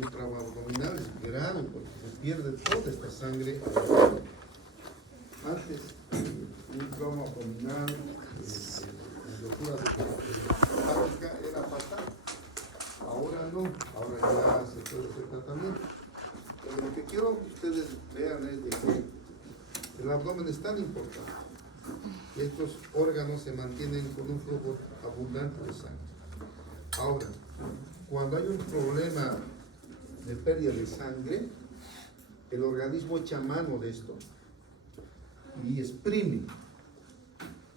un trauma abdominal es grave porque se pierde toda esta sangre. Antes, un trauma abdominal, locura hepática era fatal. Ahora no, ahora ya se puede hacer tratamiento. Pero lo que quiero que ustedes vean es de que el abdomen es tan importante. Estos órganos se mantienen con un flujo abundante de sangre. Ahora, cuando hay un problema de pérdida de sangre, el organismo echa mano de esto y exprime,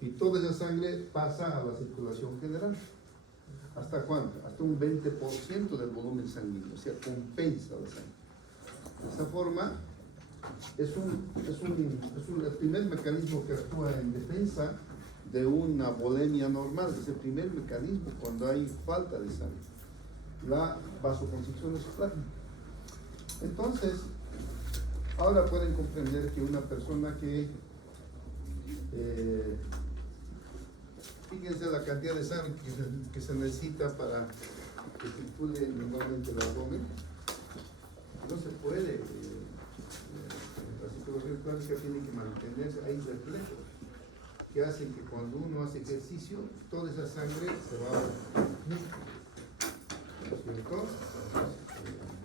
y toda esa sangre pasa a la circulación general. ¿Hasta cuánto? Hasta un 20% del volumen sanguíneo, o sea, compensa la sangre. De esa forma, es el primer mecanismo que actúa en defensa de una volemia normal. Es el primer mecanismo cuando hay falta de sangre. La vasoconstricción es frágil. Entonces, ahora pueden comprender que una persona que fíjense la cantidad de sangre que se necesita para que circule normalmente el abdomen. No se puede. La psicología clásica tiene que mantenerse. Hay reflejos que hacen que cuando uno hace ejercicio, toda esa sangre se va a ¿cierto?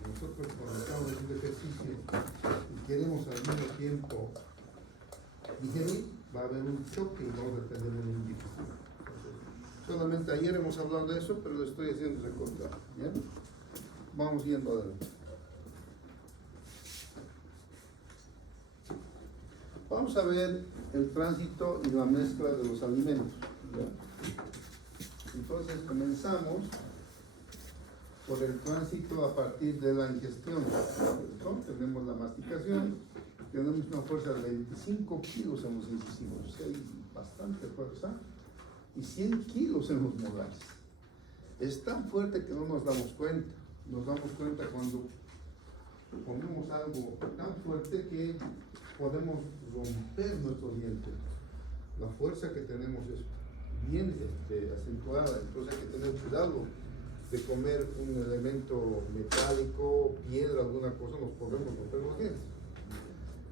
Nosotros cuando estamos haciendo ejercicio y queremos al mismo tiempo digerir, va a haber un choque y vamos a tener una indigestión. Solamente ayer hemos hablado de eso, pero lo estoy haciendo recordar. ¿Ya? Vamos yendo adelante. Vamos a ver el tránsito y la mezcla de los alimentos. ¿Ya? Entonces comenzamos por el tránsito a partir de la ingestión. Tenemos la masticación, tenemos una fuerza de 25 kilos en los incisivos, o sea, hay bastante fuerza, y 100 kilos en los molares. Es tan fuerte que no nos damos cuenta. Nos damos cuenta cuando comemos algo tan fuerte que podemos romper nuestros dientes. La fuerza que tenemos es bien acentuada, entonces hay que tener cuidado de comer un elemento metálico, piedra, alguna cosa, nos podemos romper los dientes.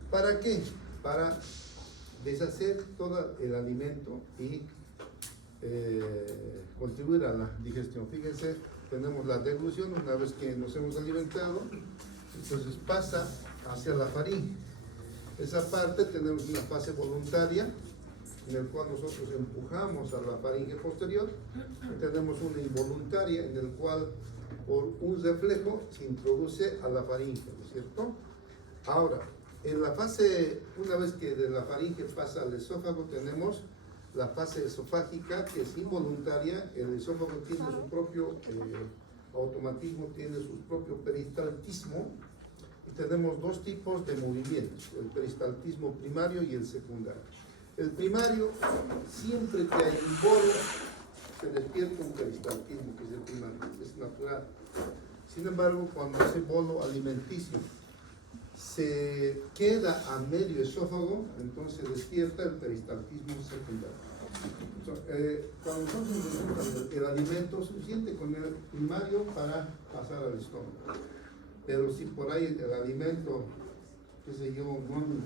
¿Para qué? Para deshacer todo el alimento y contribuir a la digestión. Fíjense, tenemos la deglución una vez que nos hemos alimentado, entonces pasa hacia la faringe. Esa parte tenemos una fase voluntaria en el cual nosotros empujamos a la faringe posterior, y tenemos una involuntaria en el cual por un reflejo se introduce a la faringe, ¿no es cierto? Ahora, en la fase, una vez que de la faringe pasa al esófago, tenemos la fase esofágica, que es involuntaria. El esófago tiene su propio automatismo, tiene su propio peristaltismo, y tenemos dos tipos de movimientos, el peristaltismo primario y el secundario. El primario, siempre que hay un bolo, se despierta un peristaltismo, que es el primario, es natural. Sin embargo, cuando ese bolo alimenticio se queda a medio esófago, entonces se despierta el peristaltismo secundario. Cuando nosotros necesitamos el alimento suficiente con el primario para pasar al estómago, pero si por ahí el alimento, qué sé yo, no han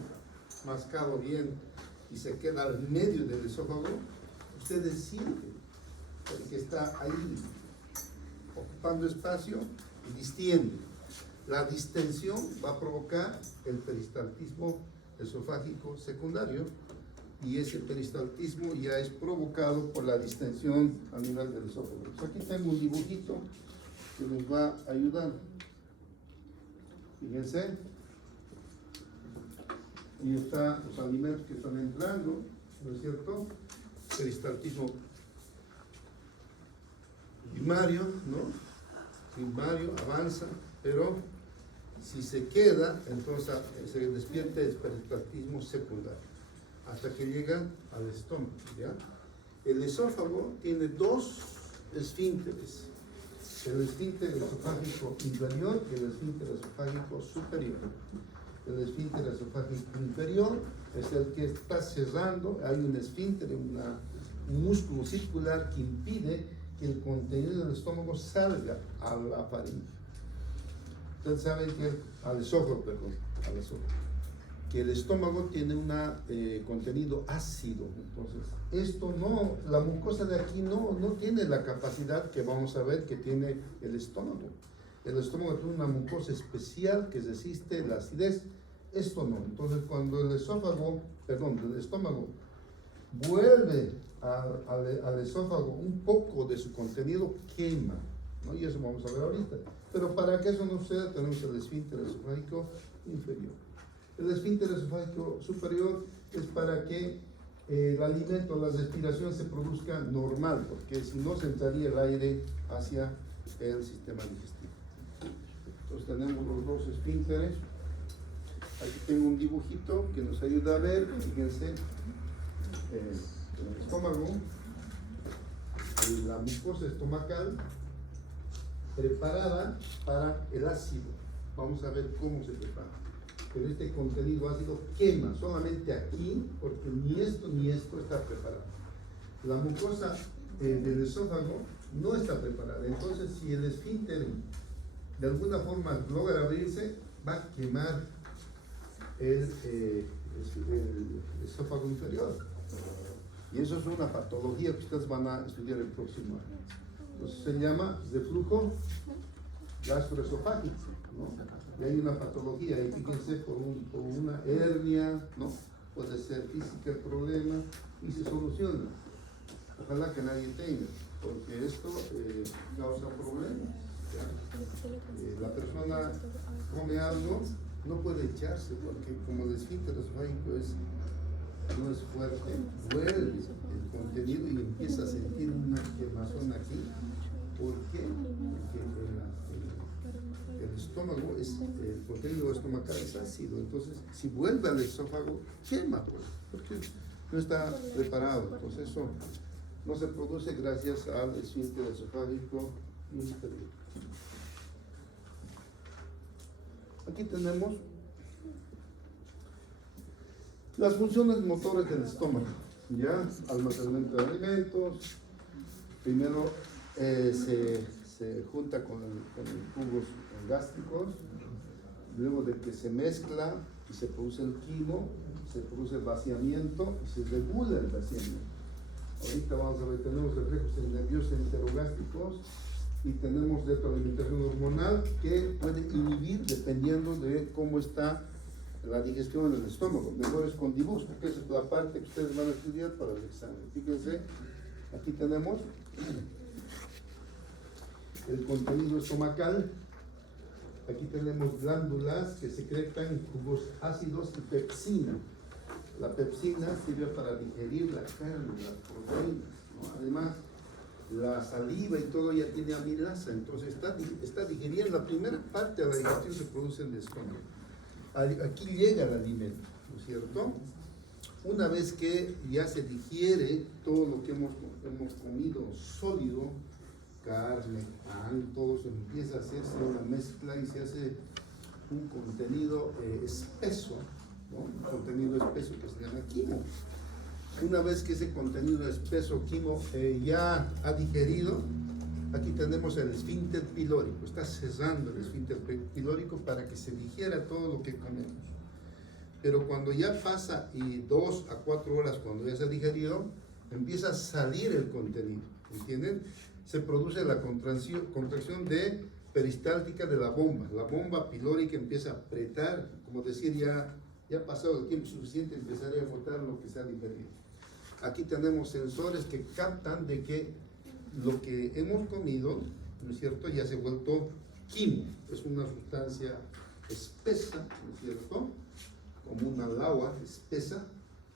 mascado bien y se queda al medio del esófago, ustedes sienten que está ahí ocupando espacio y distiende. La distensión va a provocar el peristaltismo esofágico secundario, y ese peristaltismo ya es provocado por la distensión a nivel del esófago. Pues aquí tengo un dibujito que nos va a ayudar. Fíjense. Y están los alimentos que están entrando, ¿no es cierto? Peristaltismo primario, ¿no? Primario avanza, pero si se queda, entonces se despierta el peristaltismo secundario, hasta que llega al estómago, ¿ya? El esófago tiene dos esfínteres, el esfínter esofágico inferior y el esfínter esofágico superior. El esfínter esofágico inferior es el que está cerrando, hay un esfínter, un músculo circular que impide que el contenido del estómago salga a la faringe. Ustedes saben que al esófago, que el estómago tiene un contenido ácido. Entonces, esto no, la mucosa de aquí no tiene la capacidad que vamos a ver que tiene el estómago. El estómago tiene una mucosa especial que resiste la acidez. Esto no. Entonces, cuando el estómago vuelve al esófago un poco de su contenido, quema, ¿no? Y eso vamos a ver ahorita. Pero para que eso no suceda, tenemos el esfínter esofágico inferior. El esfínter esofágico superior es para que el alimento, la respiración se produzca normal, porque si no se entraría el aire hacia el sistema digestivo. Entonces tenemos los dos esfínteres. Aquí tengo un dibujito que nos ayuda a ver, fíjense, el estómago, la mucosa estomacal preparada para el ácido. Vamos a ver cómo se prepara. Pero este contenido ácido quema solamente aquí, porque ni esto está preparado. La mucosa del esófago no está preparada. Entonces, si el esfínter de alguna forma logra abrirse, va a quemar el esófago inferior. Y eso es una patología que ustedes van a estudiar el próximo año. Entonces se llama reflujo gastroesofágico, ¿no? Y hay una patología, y fíjense, por una hernia, ¿no? Puede ser física el problema y se soluciona. Ojalá que nadie tenga, porque esto causa problemas. La persona come algo, no puede echarse, porque como el esfínter esofágico no es fuerte, vuelve el contenido y empieza a sentir una quemazón aquí. ¿Por qué? Porque el estómago, el contenido estomacal es ácido, entonces si vuelve al esófago, quema, porque no está preparado. Entonces eso no se produce gracias al esfínter esofágico inferior. Aquí tenemos las funciones motoras del estómago, ya, almacenamiento de alimentos. Primero se junta con los jugos gástricos, luego de que se mezcla y se produce el quimo, se produce el vaciamiento y se regula el vaciamiento. Ahorita vamos a ver, tenemos reflejos nerviosos enterogástricos y tenemos retroalimentación hormonal que puede inhibir dependiendo de cómo está la digestión en el estómago. Mejor es con dibujos, porque esa es la parte que ustedes van a estudiar para el examen. Fíjense, aquí tenemos el contenido estomacal. Aquí tenemos glándulas que secretan jugos ácidos y pepsina. La pepsina sirve para digerir la carne, las proteínas, ¿no? Además, la saliva y todo ya tiene amilasa, entonces está digiriendo. La primera parte de la digestión se produce en el estómago. Aquí llega el alimento, ¿no es cierto? Una vez que ya se digiere todo lo que hemos comido sólido, carne, pan, todo eso empieza a hacerse una mezcla y se hace un contenido espeso, ¿no? Un contenido espeso que se llama quimo. Una vez que ese contenido espeso quimo ya ha digerido, aquí tenemos el esfínter pilórico. Está cerrando el esfínter pilórico para que se digiera todo lo que comemos. Pero cuando ya pasa 2 a 4 horas, cuando ya se ha digerido, empieza a salir el contenido, ¿entienden? Se produce la contracción peristáltica de la bomba pilórica empieza a apretar, como decir, ya pasado el tiempo suficiente, empezaría a botar lo que se ha digerido. Aquí tenemos sensores que captan de que lo que hemos comido, ¿no es cierto?, ya se ha vuelto quimo, es una sustancia espesa, ¿no es cierto?, como una lava espesa,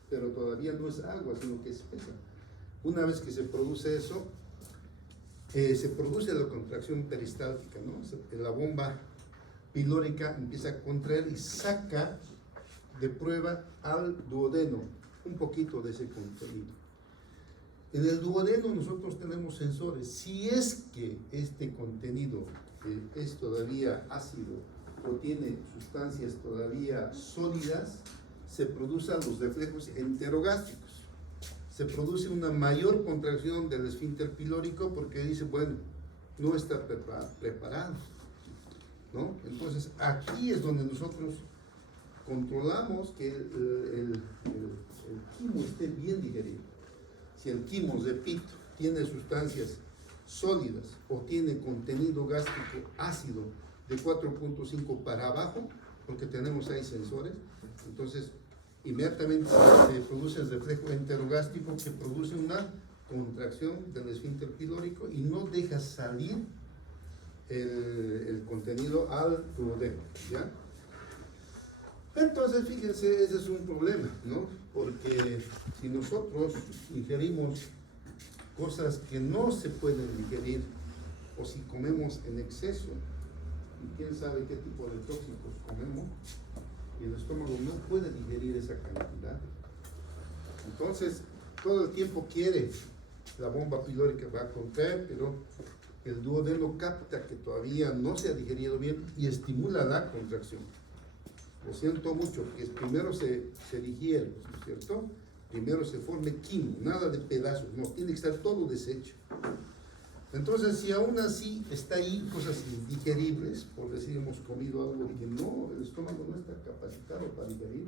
pero todavía no es agua, sino que es espesa. Una vez que se produce eso, se produce la contracción peristáltica, ¿no? La bomba pilórica empieza a contraer y saca de prueba al duodeno un poquito de ese contenido. En el duodeno nosotros tenemos sensores. Si es que este contenido es todavía ácido o tiene sustancias todavía sólidas, se producen los reflejos enterogástricos. Se produce una mayor contracción del esfínter pilórico porque dice, bueno, no está preparado. ¿no? Entonces, aquí es donde nosotros controlamos que el quimo esté bien digerido. Si el quimo, repito, tiene sustancias sólidas o tiene contenido gástrico ácido de 4.5 para abajo, porque tenemos ahí sensores, entonces inmediatamente se produce el reflejo enterogástrico que produce una contracción del esfínter pilórico y no deja salir el contenido al duodeno, ¿ya? Entonces, fíjense, ese es un problema, ¿no? Porque si nosotros ingerimos cosas que no se pueden digerir, o si comemos en exceso, y quién sabe qué tipo de tóxicos comemos, y el estómago no puede digerir esa cantidad, entonces todo el tiempo quiere, la bomba pilórica va a contraer, pero el duodeno capta que todavía no se ha digerido bien y estimula la contracción. Lo siento mucho, que primero se digiere, ¿no es cierto? Primero se forme quimo, nada de pedazos, no, tiene que estar todo deshecho. Entonces, si aún así está ahí cosas indigeribles, por decir hemos comido algo que no, el estómago no está capacitado para digerir,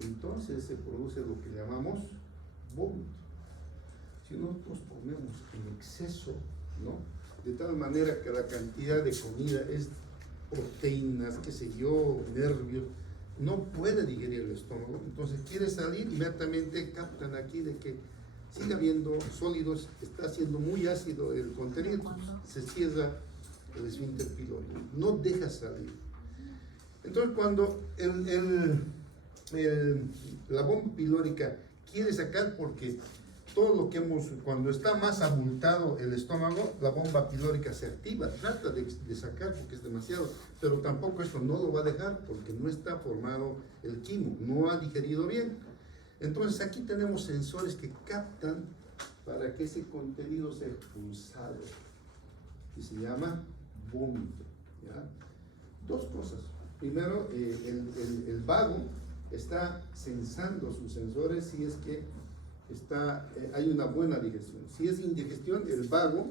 entonces se produce lo que llamamos vómito. Si nosotros comemos en exceso, ¿no? De tal manera que la cantidad de comida es proteínas, qué sé yo, nervios, no puede digerir el estómago, entonces quiere salir, inmediatamente captan aquí de que sigue habiendo sólidos, está siendo muy ácido el contenido, se cierra el esfínter pilórico, no deja salir. Entonces cuando la bomba pilórica quiere sacar, porque todo lo que cuando está más abultado el estómago, la bomba pilórica se activa, trata de sacar porque es demasiado, pero tampoco esto no lo va a dejar porque no está formado el quimo, no ha digerido bien. Entonces aquí tenemos sensores que captan para que ese contenido sea expulsado, y se llama vómito, ¿ya? Dos cosas. Primero, el vago está sensando sus sensores si es que hay una buena digestión. Si es indigestión, el vago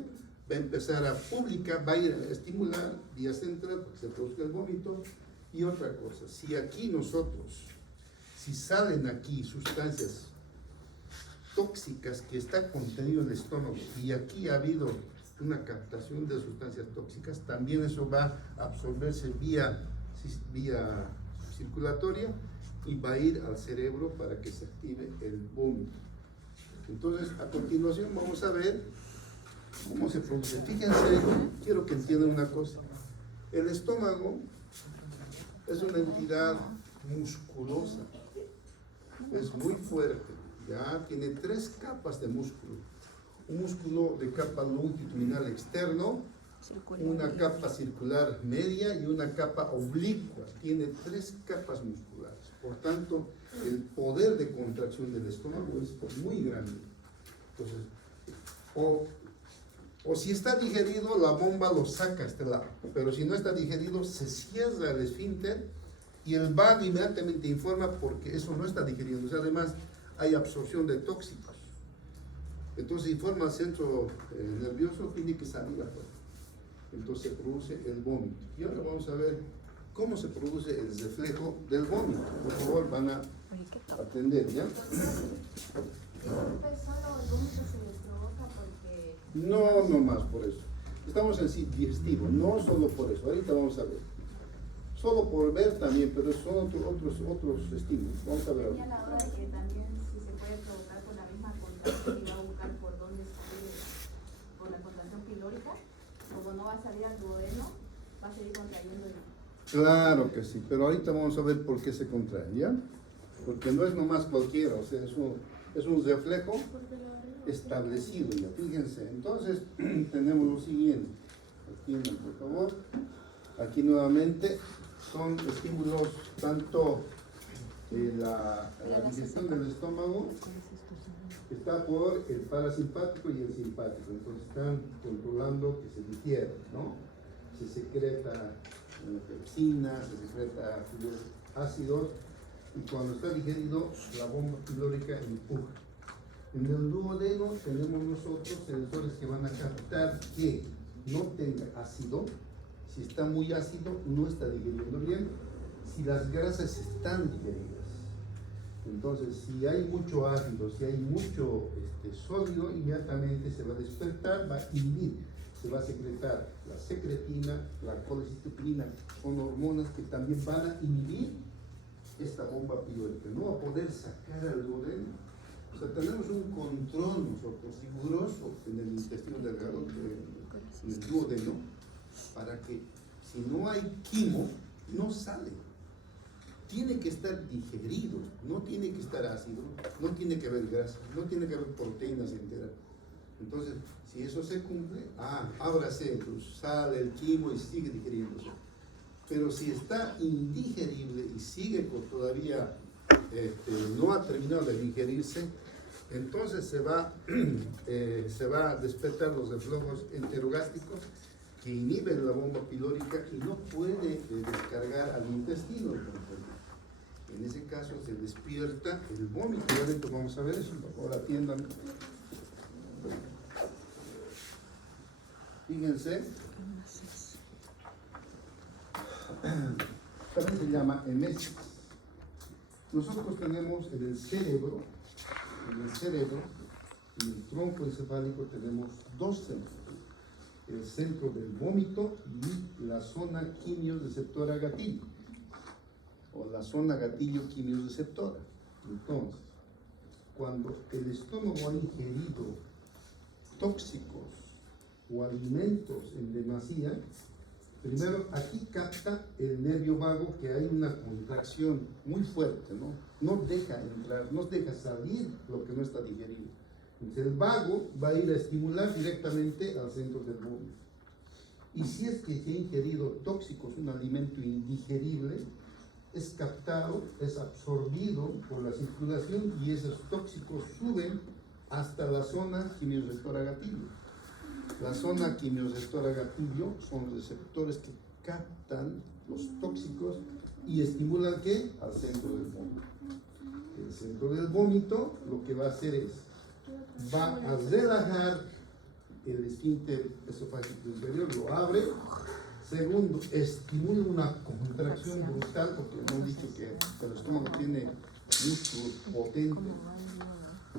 va a empezar a publicar, va a ir a estimular vía central para que se produzca el vómito. Y otra cosa, si salen aquí sustancias tóxicas que está contenido en el estómago y aquí ha habido una captación de sustancias tóxicas, también eso va a absorberse vía circulatoria y va a ir al cerebro para que se active el vómito. Entonces, a continuación vamos a ver cómo se produce. Fíjense, quiero que entiendan una cosa. El estómago es una entidad musculosa, es muy fuerte, ya tiene 3 capas de músculo. Un músculo de capa longitudinal externo, una capa circular media y una capa oblicua. Tiene 3 capas musculares. Por tanto, el poder de contracción del estómago es muy grande. Entonces, o si está digerido, la bomba lo saca a este lado. Pero si no está digerido, se cierra el esfínter y el vago inmediatamente informa porque eso no está digerido. O sea, además, hay absorción de tóxicos. Entonces informa al centro nervioso, tiene que salir afuera. Entonces se produce el vómito. Y ahora vamos a ver cómo se produce el reflejo del vómito. Por favor, van a atender, ¿ya? No más por eso. Estamos en sí digestivo, no solo por eso. Ahorita vamos a ver. Solo por ver también, pero son otros estímulos. Vamos a ver. Y a la hora de que también si se puede provocar con la misma contracción y va a buscar por dónde salir por la contracción pilórica, como no va a salir al duodeno, va a seguir contrayendo. Claro que sí, pero ahorita vamos a ver por qué se contrae, ¿ya? Porque no es nomás cualquiera, o sea, es un reflejo establecido, ya, fíjense. Entonces, tenemos lo siguiente. Aquí, por favor. Aquí nuevamente son estímulos tanto la digestión del estómago está por el parasimpático y el simpático, entonces están controlando que se digiera, ¿no? Se secreta pepsina, se secreta ácidos y cuando está digerido la bomba pilórica empuja. En el duodeno tenemos nosotros sensores que van a captar que no tenga ácido, Si está muy ácido, no está digeriendo bien. Si las grasas están digeridas. Entonces, si hay mucho ácido, si hay mucho sólido, inmediatamente se va a despertar, va a inhibir, se va a secretar la secretina, la colecistoquina, son hormonas que también van a inhibir esta bomba pilórica, no va a poder sacar al duodeno. O sea, tenemos un control nosotros riguroso en el intestino delgado, en el duodeno, para que si no hay quimo, no sale. Tiene que estar digerido, no tiene que estar ácido, no tiene que haber grasa, no tiene que haber proteínas enteras. Entonces, si eso se cumple, ábrase, entonces sale el quimo y sigue digeriéndose. Pero si está indigerible y sigue todavía, no ha terminado de digerirse, entonces se va a despertar los reflujos enterogástricos que inhiben la bomba pilórica y no puede descargar al intestino. En ese caso se despierta el vómito. Ya dentro vamos a ver eso. Ahora atiendan. Fíjense. También se llama emesis. Nosotros tenemos en el cerebro, en el tronco encefálico tenemos dos centros. El centro del vómito y la zona quimioreceptora gatillo, o la zona gatillo quimioreceptora. Entonces, cuando el estómago ha ingerido tóxicos o alimentos en demasía, primero aquí capta el nervio vago que hay una contracción muy fuerte, ¿no? No deja entrar, no deja salir lo que no está digerido. Entonces el vago va a ir a estimular directamente al centro del vómito. Y si es que se ha ingerido tóxicos, un alimento indigerible, es captado, es absorbido por la circulación y esos tóxicos suben hasta la zona quimioreceptora gatillo. La zona quimioreceptora gatillo son receptores que captan los tóxicos y estimulan ¿qué? Al centro del vómito. El centro del vómito lo que va a hacer es va a relajar el esfínter esofágico inferior, lo abre. Segundo, estimula una contracción brutal, porque hemos dicho que el estómago tiene músculo potente.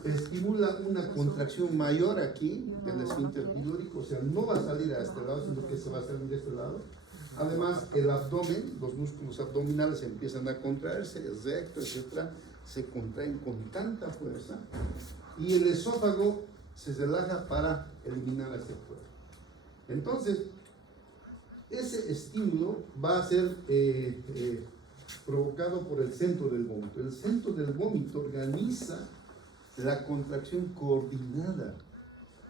Estimula una contracción mayor aquí del esfínter pilórico, o sea, no va a salir a este lado, sino que se va a salir de este lado. Además, el abdomen, los músculos abdominales empiezan a contraerse, el recto, etcétera, se contraen con tanta fuerza y el esófago se relaja para eliminar hacia afuera. Entonces, ese estímulo va a ser provocado por el centro del vómito. El centro del vómito organiza la contracción coordinada.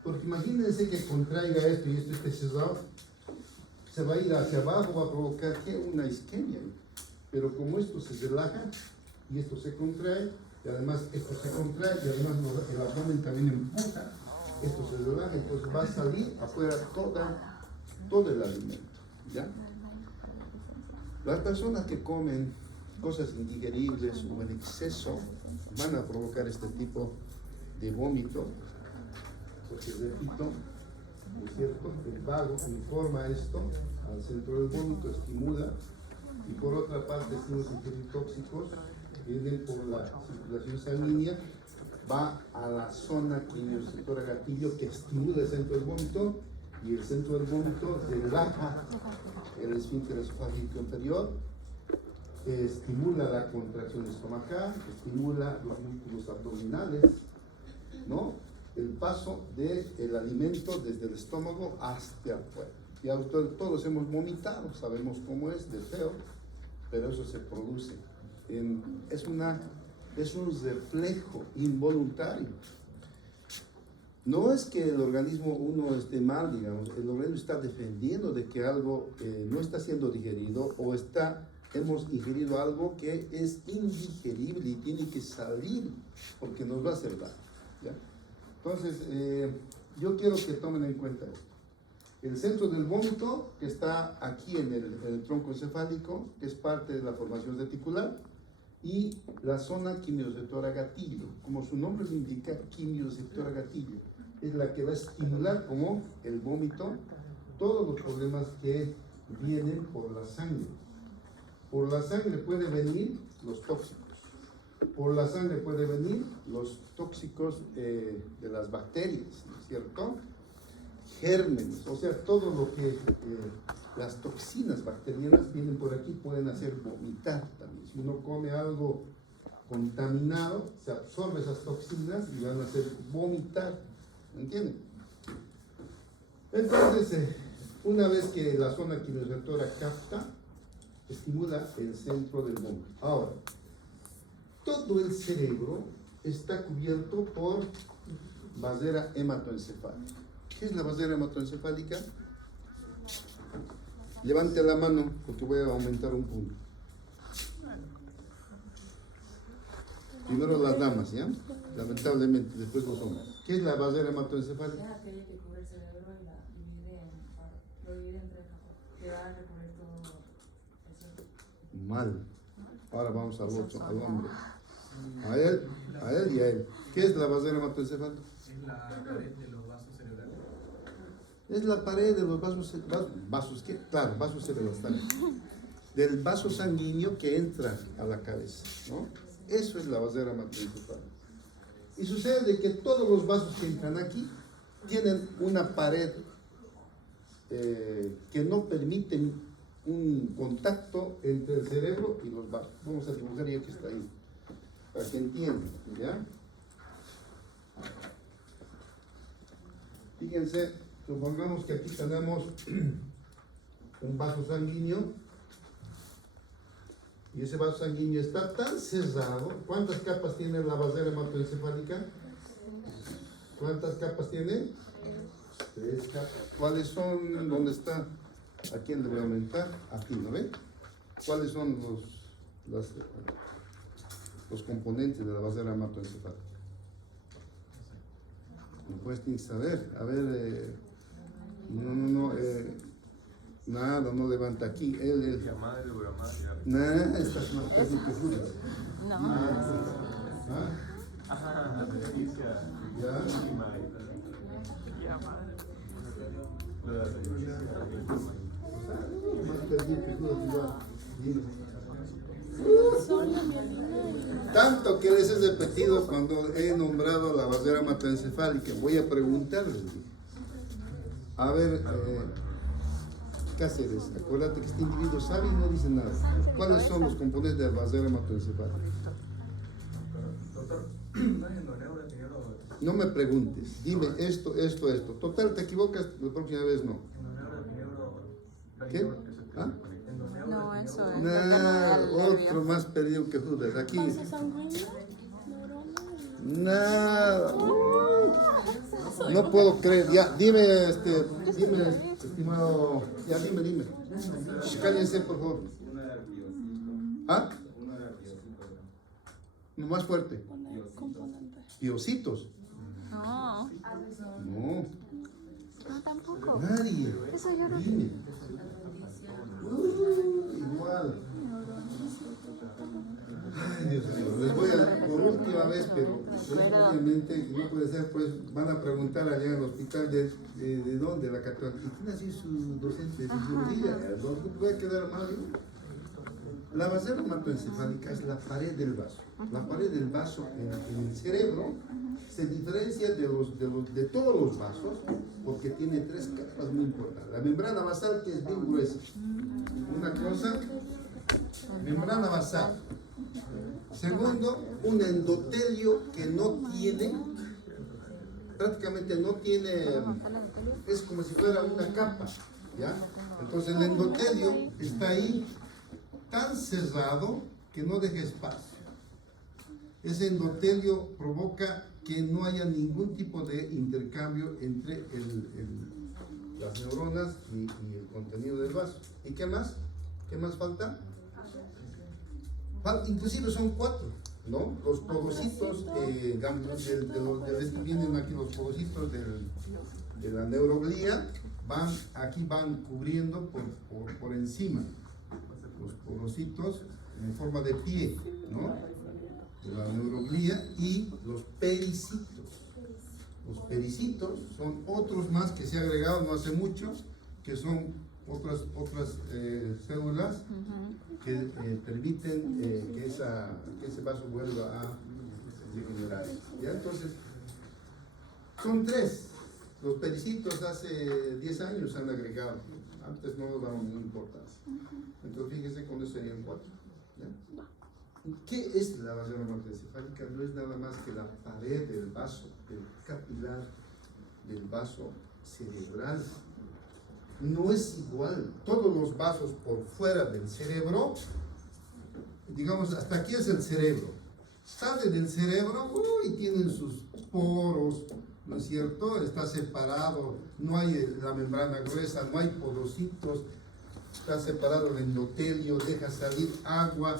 Porque imagínense que contraiga esto y esto esté cerrado, se va a ir hacia abajo, va a provocar ¿qué? Una isquemia. Pero como esto se relaja y esto se contrae, y además esto se contrae, y además el abdomen también empuja, esto se relaja, entonces va a salir afuera todo el alimento. ¿Ya? Las personas que comen cosas indigeribles o en exceso van a provocar este tipo de vómito, porque repito, ¿no es cierto? El vago informa esto al centro del vómito, estimula, y por otra parte, si los ingerir tóxicos vienen por la circulación sanguínea, va a la zona quimioreceptora gatillo que estimula el centro del vómito, y el centro del vómito relaja el esfínter esofágico inferior, estimula la contracción estomacal, estimula los músculos abdominales, ¿no? El paso del alimento desde el estómago hasta afuera. Ya todos hemos vomitado, sabemos cómo es, de feo, pero eso se produce. Es un reflejo involuntario. No es que el organismo uno esté mal, digamos, el organismo está defendiendo de que algo no está siendo digerido o hemos ingerido algo que es indigerible y tiene que salir porque nos va a hacer daño. ¿Ya? Entonces, yo quiero que tomen en cuenta esto. El centro del vómito, que está aquí en el tronco encefálico, que es parte de la formación reticular, y la zona quimioreceptora gatillo, como su nombre lo indica, quimioreceptora gatillo, es la que va a estimular como el vómito todos los problemas que vienen por la sangre. Por la sangre pueden venir los tóxicos. Por la sangre pueden venir los tóxicos de las bacterias, ¿no es cierto? Gérmenes, o sea, todo lo que las toxinas bacterianas vienen por aquí, pueden hacer vomitar también. Si uno come algo contaminado, se absorbe esas toxinas y van a hacer vomitar, ¿me entienden? Entonces, una vez que la zona quimioreceptora capta, estimula el centro del vómito. Ahora, todo el cerebro está cubierto por vasera hematoencefálica. ¿Qué es la vasera hematoencefálica? Levante la mano porque voy a aumentar un punto. Primero las damas, ¿ya? Lamentablemente, después los hombres. ¿Qué es la vasera hematoencefálica? Es aquella que cubre el cerebro y lo divide en tres capas, que va a recorrer todo el cerebro. Mal. Ahora vamos al otro, al hombre. A él y a él. ¿Qué es la vasera hematoencefálica? Es la pared de los vasos cerebrales. Es la pared de los vasos, ¿qué? Claro, vasos cerebrales. Del vaso sanguíneo que entra a la cabeza, ¿no? Eso es la vasera hematoencefálica. Y sucede de que todos los vasos que entran aquí tienen una pared que no permiten un contacto entre el cerebro y los vasos. Vamos a dibujar ya que está ahí, para que entiendan, ¿ya? Fíjense, supongamos que aquí tenemos un vaso sanguíneo y ese vaso sanguíneo está tan cerrado. ¿Cuántas capas tiene la vasera hematoencefálica? ¿Cuántas capas tiene? 3 capas. ¿Cuáles son? ¿Dónde está? ¿A quién le voy a aumentar? Aquí, ¿no ven? ¿Cuáles son los componentes de la vasera hematoencefálica? No puedes ni saber. A ver, nada, no levanta aquí. Él. Nada, estás más casi que juro. No. ¿Ah? ¿Ya? Más perdido que juro, igual. Dime. Tanto que les he repetido cuando he nombrado la vasera hematoencefálica. Voy a preguntarles. A ver, Cáceres, acuérdate que este individuo sabe y no dice nada. ¿Cuáles son los componentes de la vasera hematoencefálica? Doctor, ¿no es endoneuro? No me preguntes, dime esto. Total, te equivocas, la próxima vez no. ¿Qué? ¿Ah? No, eso es. Nah, otro más perdido que Judas. Aquí. Nada. No puedo creer. Ya, dime, estimado. Ya, dime. Cállense, por favor. ¿Ah? No, más fuerte. Piocitos. No. No. No, tampoco. Nadie. Eso yo no. Dime. Igual. Ay, Dios mío. Les voy a, por última vez, pero obviamente no puede ser, pues van a preguntar allá en el hospital de dónde, la católica. ¿Quién ha sido su docente de biología? ¿Dónde puede quedar mal? La vasera hematoencefálica es la pared del vaso. La pared del vaso en el cerebro se diferencia de todos los vasos porque tiene 3 capas muy importantes. La membrana basal, que es bien gruesa. Una cosa, membrana basal. Segundo, un endotelio que no tiene, prácticamente no tiene, es como si fuera una capa, ¿ya? Entonces el endotelio está ahí tan cerrado que no deja espacio. Ese endotelio provoca que no haya ningún tipo de intercambio entre las neuronas y el contenido del vaso. ¿Y qué más? ¿Qué más falta? Inclusive son 4, ¿no? Los podocitos, vienen aquí los podocitos de la neuroglía, van cubriendo por encima los podocitos en forma de pie, ¿no? De la neuroglía, y los pericitos. Los pericitos son otros más que se ha agregado no hace mucho, que son otras células que permiten que ese vaso vuelva a degenerar. ¿Ya? Entonces, son 3. Los pericitos hace 10 años se han agregado. Antes no nos daban ninguna importancia. Entonces, fíjense, con eso serían 4. ¿Ya? ¿Qué es la vasera hematoencefálica? No es nada más que la pared del vaso, del capilar del vaso cerebral. No es igual. Todos los vasos por fuera del cerebro, digamos, hasta aquí es el cerebro. Sale del cerebro y tienen sus poros, ¿no es cierto? Está separado, no hay la membrana gruesa, no hay porocitos, está separado el endotelio, deja salir agua,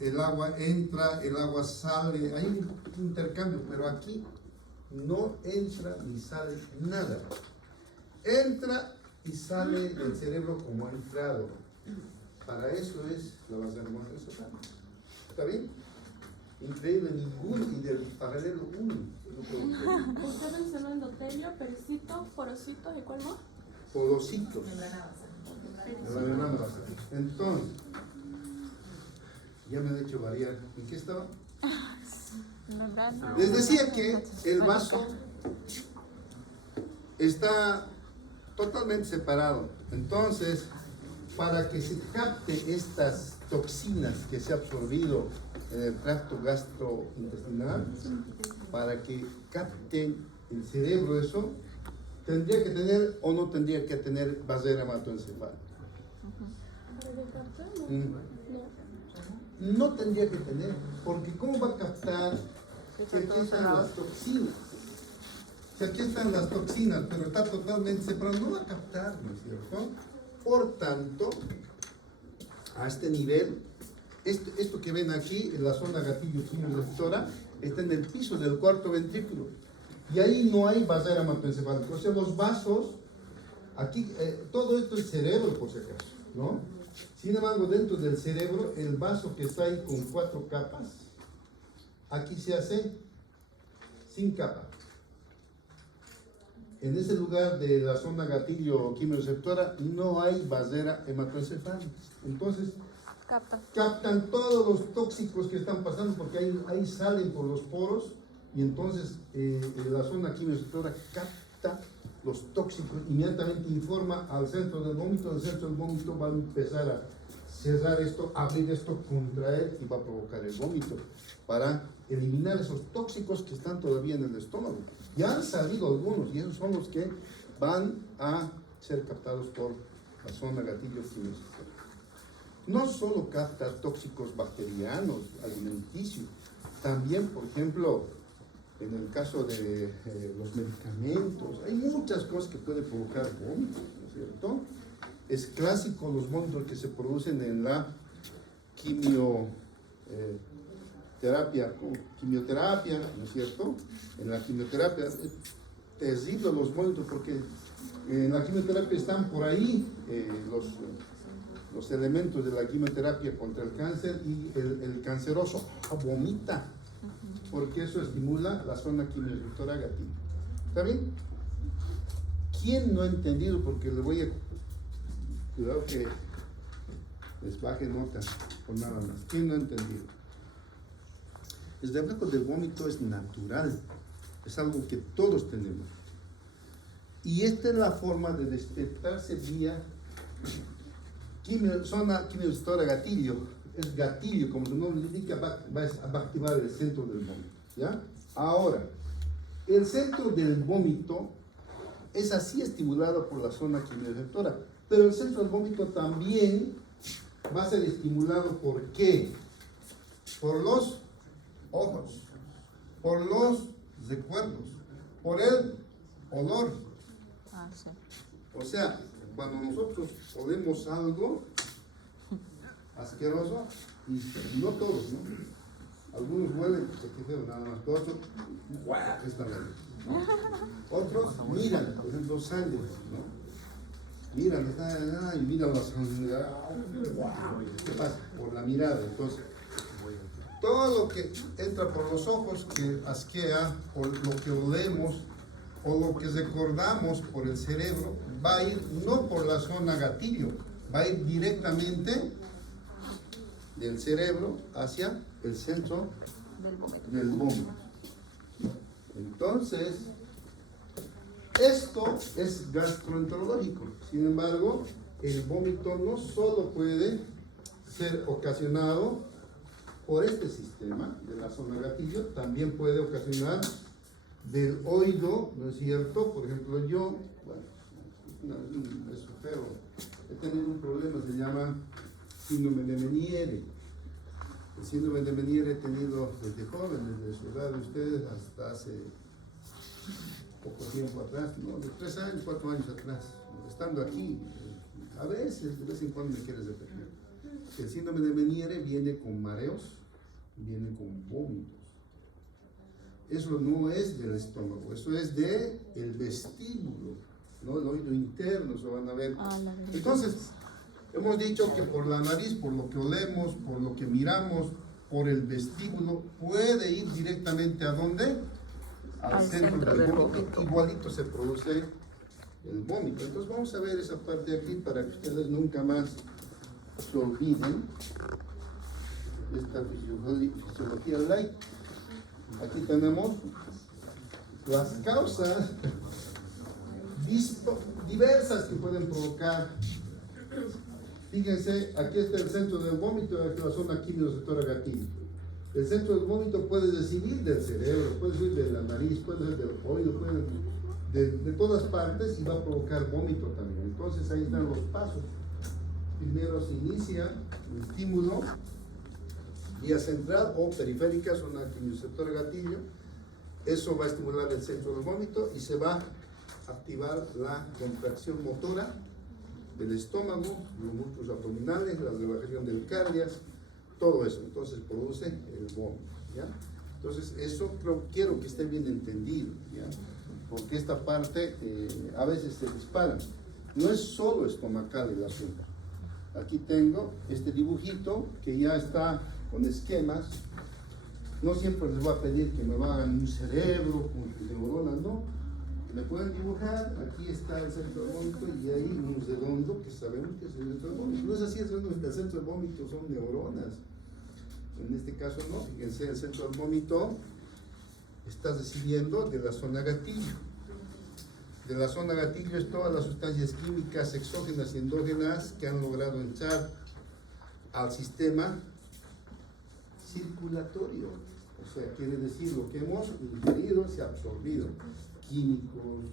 el agua entra, el agua sale, hay un intercambio, pero aquí no entra ni sale nada. Entra y sale del cerebro como ha entrado. Para eso es la vasera hematoencefálica. ¿Está bien? Increíble, ninguno, y del paralelo 1. Usted mencionó endotelio, pericito, porocitos y ¿cuál más? Porocitos. Membrana basal. La membrana basal. Entonces, ya me han hecho variar. ¿En qué estaba? Les decía que el vaso está totalmente separado. Entonces, para que se capte estas toxinas que se ha absorbido en el tracto gastrointestinal, para que capten el cerebro eso, tendría que tener o no tendría que tener vasera hematoencefálica. No tendría que tener, porque ¿cómo va a captar si aquí están las toxinas? Si aquí están las toxinas, pero está totalmente separado, no va a captar, ¿no es cierto? Por tanto, a este nivel, esto que ven aquí, en la zona gatillo quimioreceptora, está en el piso del cuarto ventrículo. Y ahí no hay vasera hematoencefálica. O sea, los vasos, aquí, todo esto es cerebro, por si acaso, ¿no? Sin embargo, dentro del cerebro, el vaso que está ahí con 4 capas, aquí se hace sin capa. En ese lugar de la zona gatillo quimioreceptora no hay vasera hematoencefálica. Entonces, captan todos los tóxicos que están pasando, porque ahí salen por los poros, y entonces la zona quimioreceptora capta los tóxicos, inmediatamente informa al centro del vómito. El centro del vómito va a empezar a cerrar esto, abrir esto, contraer, y va a provocar el vómito para eliminar esos tóxicos que están todavía en el estómago. Ya han salido algunos, y esos son los que van a ser captados por la zona gatillo quimioreceptora. No solo capta tóxicos bacterianos, alimenticios, también, por ejemplo, en el caso de los medicamentos, hay muchas cosas que pueden provocar vómitos, ¿no es cierto? Es clásico los vómitos que se producen en la quimioterapia, ¿no es cierto? En la quimioterapia es terrible los vómitos, porque en la quimioterapia están por ahí los elementos de la quimioterapia contra el cáncer, y el canceroso vomita, porque eso estimula la zona quimioreceptora gatillo. ¿Está bien? ¿Quién no ha entendido? Porque le voy a... Cuidado que les baje nota por nada más. ¿Quién no ha entendido? El reflejo del vómito es natural, es algo que todos tenemos. Y esta es la forma de despertarse vía zona quimioreceptora gatillo. Es gatillo, como su nombre indica, va a activar el centro del vómito. ¿Ya? Ahora, el centro del vómito es así estimulado por la zona quimioreceptora, pero el centro del vómito también va a ser estimulado ¿por qué? Por los ojos, por los recuerdos, por el olor. O sea, cuando nosotros olemos algo asqueroso, y no todos, ¿no? Algunos huelen, que feo, nada más, todos están ¿no? Otros miran, por ejemplo, sangre, ¿no? Miran, y miran la sangre, ¿qué pasa? Por la mirada. Entonces, todo lo que entra por los ojos, que asquea, o lo que olemos, o lo que recordamos por el cerebro, va a ir no por la zona gatillo, va a ir directamente del cerebro hacia el centro del vómito. Entonces, esto es gastroenterológico. Sin embargo, el vómito no solo puede ser ocasionado por este sistema de la zona gatillo, también puede ocasionar del oído, ¿no es cierto? Por ejemplo, yo, bueno, es feo, he tenido un problema, se llama síndrome de Meniere. El síndrome de Meniere he tenido desde joven, desde su edad de ustedes hasta hace poco tiempo atrás, ¿no? De 3 años, 4 años atrás, estando aquí, a veces, de vez en cuando me quieres repetir. El síndrome de Meniere viene con mareos, viene con vómitos. Eso no es del estómago, eso es del vestíbulo, ¿no? El oído interno, se van a ver. Entonces, hemos dicho que por la nariz, por lo que olemos, por lo que miramos, por el vestíbulo, puede ir directamente ¿a dónde? Al centro del vómito. Igualito se produce el vómito. Entonces vamos a ver esa parte de aquí para que ustedes nunca más se olviden de esta fisiología light. Aquí tenemos las causas diversas que pueden provocar. Fíjense, aquí está el centro del vómito y aquí la zona quimioreceptora gatillo. El centro del vómito puede decidir del cerebro, puede ser de la nariz, puede ser del oído, puede ser de todas partes y va a provocar vómito también. Entonces ahí están los pasos. Primero se inicia el estímulo, vía central o periférica, zona quimioreceptora gatillo. Eso va a estimular el centro del vómito y se va a activar la contracción motora del estómago, los músculos abdominales, la relajación del cardias, todo eso. Entonces produce el vómito, ¿ya? Entonces eso quiero que esté bien entendido, ¿ya? Porque esta parte a veces se dispara. No es solo estomacal el asunto. Aquí tengo este dibujito que ya está con esquemas. No siempre les voy a pedir que me hagan un cerebro con neuronas, no. Me pueden dibujar, aquí está el centro del vómito y ahí un redondo que sabemos que es el centro del vómito. No es así, el centro del vómito son neuronas. En este caso no, fíjense, el centro del vómito está recibiendo de la zona gatillo. De la zona gatillo es todas las sustancias químicas exógenas y endógenas que han logrado entrar al sistema circulatorio. O sea, quiere decir lo que hemos ingerido se ha absorbido. Químicos,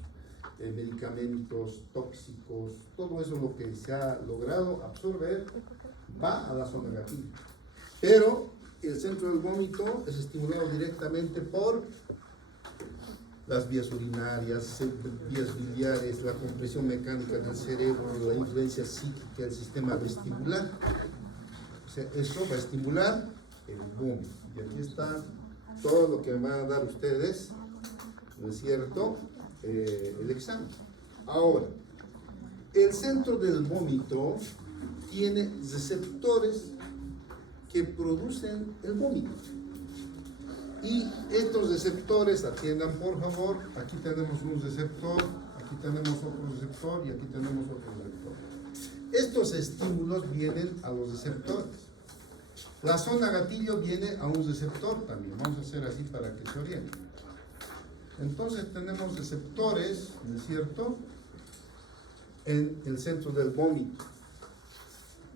medicamentos tóxicos, todo eso lo que se ha logrado absorber va a la zona gatillo. Pero el centro del vómito es estimulado directamente por las vías urinarias, vías biliares, la compresión mecánica del cerebro, la influencia psíquica del sistema vestibular. O sea, eso va a estimular el vómito. Y aquí está todo lo que me van a dar ustedes, ¿no es cierto? El examen. Ahora, el centro del vómito tiene receptores que producen el vómito. Y estos receptores, atiendan por favor, aquí tenemos un receptor, aquí tenemos otro receptor y aquí tenemos otro receptor. Estos estímulos vienen a los receptores. La zona gatillo viene a un receptor también. Vamos a hacer así para que se orienten. Entonces tenemos receptores, ¿no es cierto?, en el centro del vómito.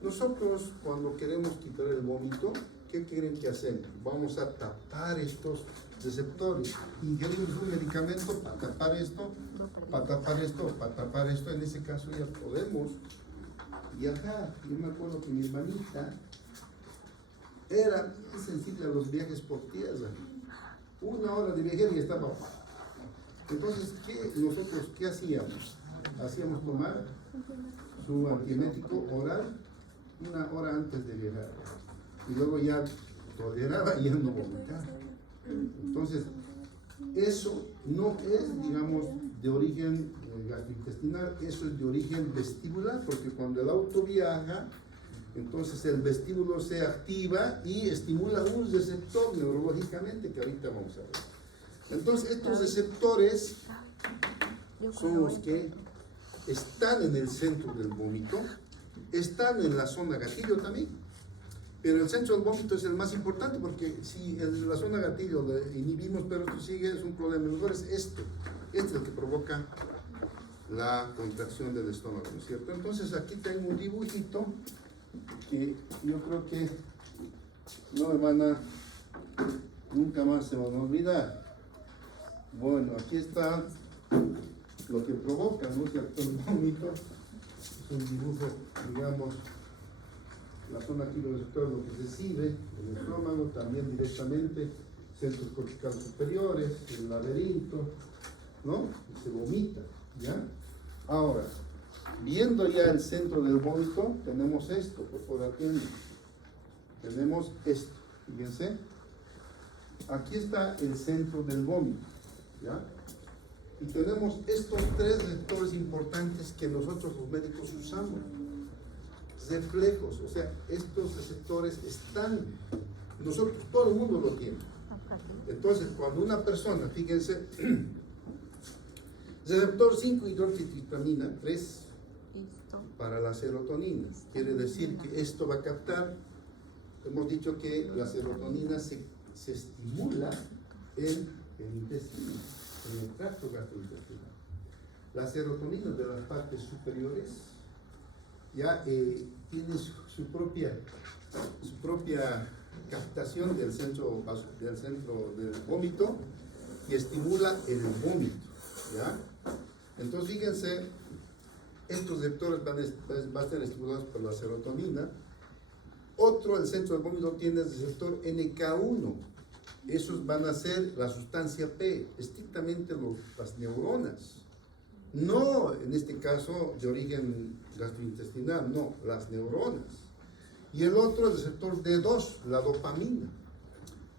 Nosotros cuando queremos quitar el vómito, ¿qué quieren que hacemos? Vamos a tapar estos receptores. Ingerimos un medicamento para tapar esto, para tapar esto, para tapar esto. En ese caso ya podemos viajar. Yo me acuerdo que mi hermanita era muy sensible a los viajes por tierra. 1 hora de viaje y estaba. Entonces, nosotros qué hacíamos? Hacíamos tomar su antiemético oral 1 hora antes de viajar. Y luego ya toleraba y ya no vomitaba. Entonces, eso no es, digamos, de origen gastrointestinal, eso es de origen vestibular, porque cuando el auto viaja, entonces el vestíbulo se activa y estimula un receptor neurológicamente, que ahorita vamos a ver. Entonces, estos receptores son los que están en el centro del vómito, están en la zona gatillo también. Pero el centro del vómito es el más importante porque si en la zona gatillo le inhibimos pero esto sigue, es un problema. Mejor es esto. Este es el que provoca la contracción del estómago, ¿no es cierto? Entonces aquí tengo un dibujito que yo creo que no me van a, nunca más se van a olvidar. Bueno, aquí está lo que provoca, ¿no es cierto? El vómito es un dibujo, digamos, la zona aquí del receptor, lo que recibe el estómago, también directamente centros corticales superiores, el laberinto, ¿no? Y se vomita, ¿ya? Ahora, viendo ya el centro del vómito, tenemos esto, por favor, atiendan. Tenemos esto, fíjense. Aquí está el centro del vómito, ¿ya? Y tenemos estos tres receptores importantes que nosotros los médicos usamos. Reflejos, o sea, estos receptores están, nosotros, todo el mundo lo tiene. Entonces, cuando una persona, fíjense, receptor 5-hidroxitriptamina 3 para la serotonina, quiere decir que esto va a captar, hemos dicho que la serotonina se estimula en el intestino, en el tracto gastrointestinal. La serotonina de las partes superiores ya tiene su propia captación del centro del vómito y estimula el vómito, ¿ya? Entonces fíjense, estos receptores van a ser estimulados por la serotonina. Otro, el centro del vómito tiene el receptor NK1. Esos van a ser la sustancia P, estrictamente las neuronas. No, en este caso, de origen gastrointestinal, no, las neuronas. Y el otro, el receptor D2, la dopamina,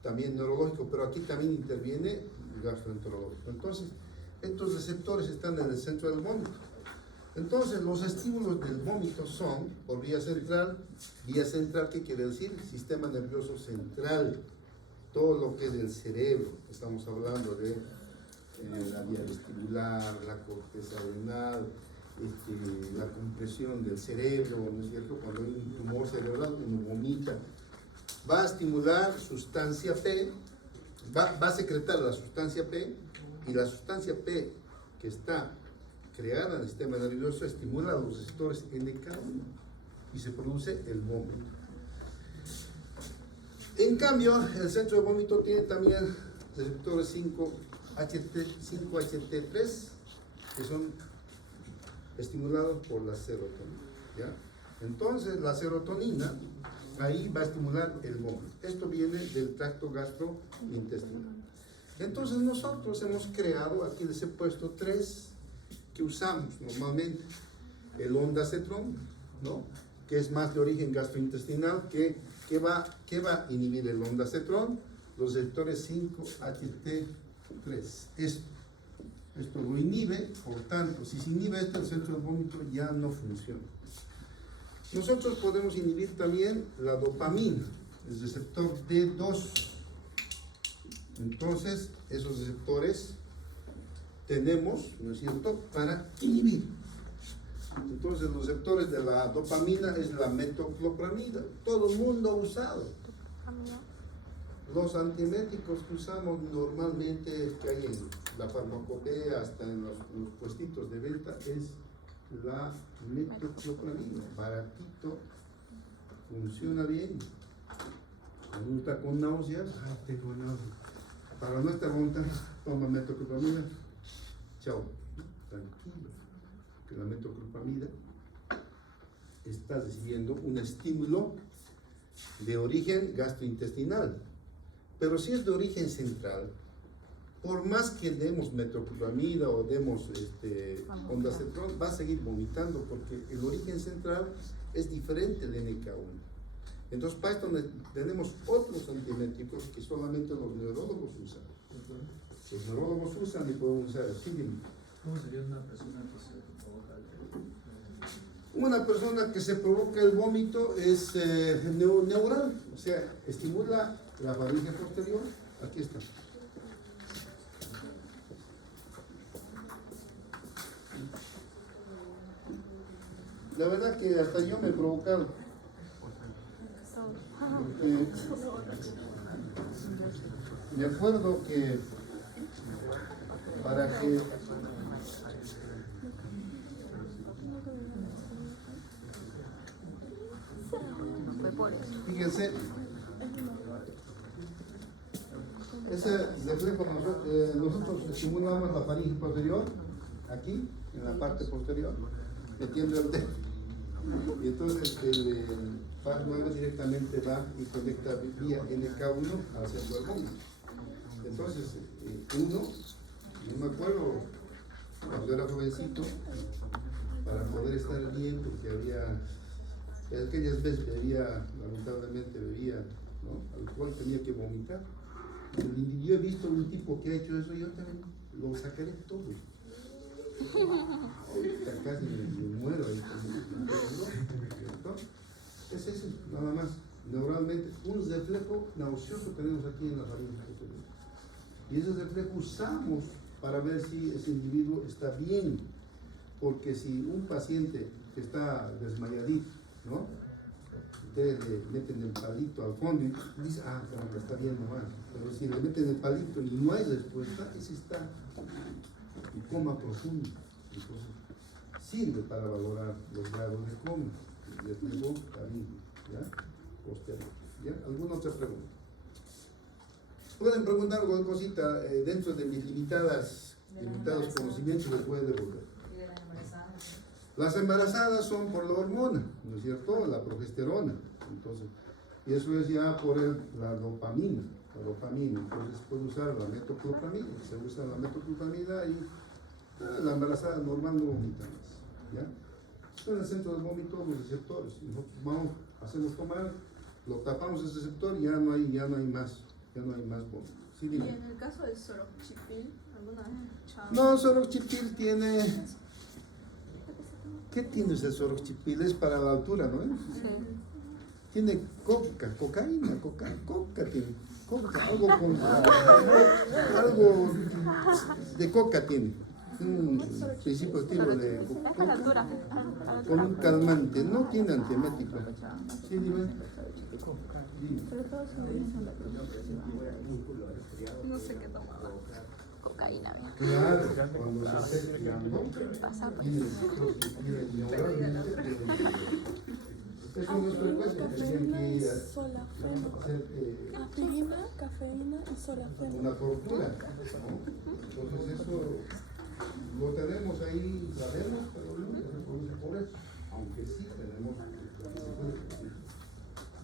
también neurológico, pero aquí también interviene el gastroenterológico. Entonces, estos receptores están en el centro del vómito. Entonces, los estímulos del vómito son por vía central, ¿qué quiere decir? Sistema nervioso central, todo lo que es del cerebro, estamos hablando de la vía vestibular, la corteza adrenal, la compresión del cerebro, ¿no es cierto? Cuando hay un tumor cerebral, uno vomita. Va a estimular sustancia P, va a secretar la sustancia P, y la sustancia P que está creada en el sistema nervioso estimula a los receptores NK1 y se produce el vómito. En cambio, el centro de vómito tiene también receptores 5-HT3 que son estimulados por la serotonina, ¿ya? Entonces la serotonina ahí va a estimular el vómito. Esto viene del tracto gastrointestinal. Entonces nosotros hemos creado, aquí les he puesto tres que usamos normalmente. El ondansetron, ¿no? Que es más de origen gastrointestinal, que va a inhibir el ondansetron, los receptores 5-HT3. Esto lo inhibe, por tanto, si se inhibe esto, el centro del vómito ya no funciona. Nosotros podemos inhibir también la dopamina, el receptor D2. Entonces, esos receptores tenemos, ¿no es cierto?, para inhibir. Entonces, los receptores de la dopamina es la metoclopramida. Todo el mundo ha usado. Los antieméticos que usamos normalmente, que hay en la farmacopea, hasta en los puestitos de venta, es la metoclopramida. Baratito, funciona bien. Cuando uno está con náuseas, tengo náuseas. Para no estar aguantando, toma metoclopramida. Chao, tranquilo, que la metoclopramida está recibiendo un estímulo de origen gastrointestinal. Pero si es de origen central, por más que demos metoclopramida o demos ondansetron, va a seguir vomitando porque el origen central es diferente de NK1. Entonces, para esto tenemos otros antieméticos que solamente los neurólogos usan. Los neurólogos usan y podemos usar. ¿Cómo sería una persona que se provoca Una persona que se provoca el vómito es neural, o sea, estimula la faringe posterior. Aquí está. la verdad que hasta yo me he provocado. Porque me acuerdo que para que fíjense, ese reflejo nosotros estimulamos la faringe posterior, aquí, en la parte posterior, metiendo el dedo. Y entonces el par 9 directamente va y conecta vía NK1 al centro del mundo. Entonces, yo me acuerdo cuando era jovencito, para poder estar bien, porque aquellas veces lamentablemente bebía, ¿no? Alcohol, tenía que vomitar. Yo he visto un tipo que ha hecho eso, yo también lo sacaré todo. Ahorita casi me muero ahí. Es eso, nada más. Neuralmente, un reflejo nauseoso tenemos aquí en la faringe posterior. Y ese reflejo usamos para ver si ese individuo está bien. Porque si un paciente que está desmayadito, ¿no? Ustedes le meten el palito al fondo y dice, claro, está bien nomás. Pero si le meten el palito y no hay respuesta, ese está en coma profundo. Entonces, sirve para valorar los grados de coma. Reflejo faríngeo, ¿ya? Posterior. ¿Ya? ¿Alguna otra pregunta? Pueden preguntar alguna cosita dentro de mis limitados conocimientos, les pueden devolver. ¿Y de las embarazadas? Las embarazadas son por la hormona, ¿no es cierto? La progesterona. Entonces, y eso es ya por la dopamina. Entonces puede usar la metoclopramida. Se usa la metoclopramida y la embarazada normal no vomita más. ¿Ya? En el centro del vómito los receptores. Nosotros hacemos tomar, lo tapamos ese receptor y ya no hay más vómito. Sí, Y dime. en el caso del soroxipil, ¿alguna vez he escuchado? No, soroxipil tiene. ¿Qué tiene ese soroxipil? Es para la altura, ¿no? Sí. Tiene cocaína tiene. Algo de coca tiene. Un principio activo de coca con un calmante. No tiene antiemético. Sí, dime. Pero todos son no sé qué tomaba. Cocaína, mira. Claro, cuando se esté estudiando, eso no es frecuencia, tendrían que ir a hacer Aspirina, cafeína y solafeno. una tortura, ¿no? Entonces eso lo tenemos ahí, sabemos, pero no se produce por eso, aunque sí tenemos.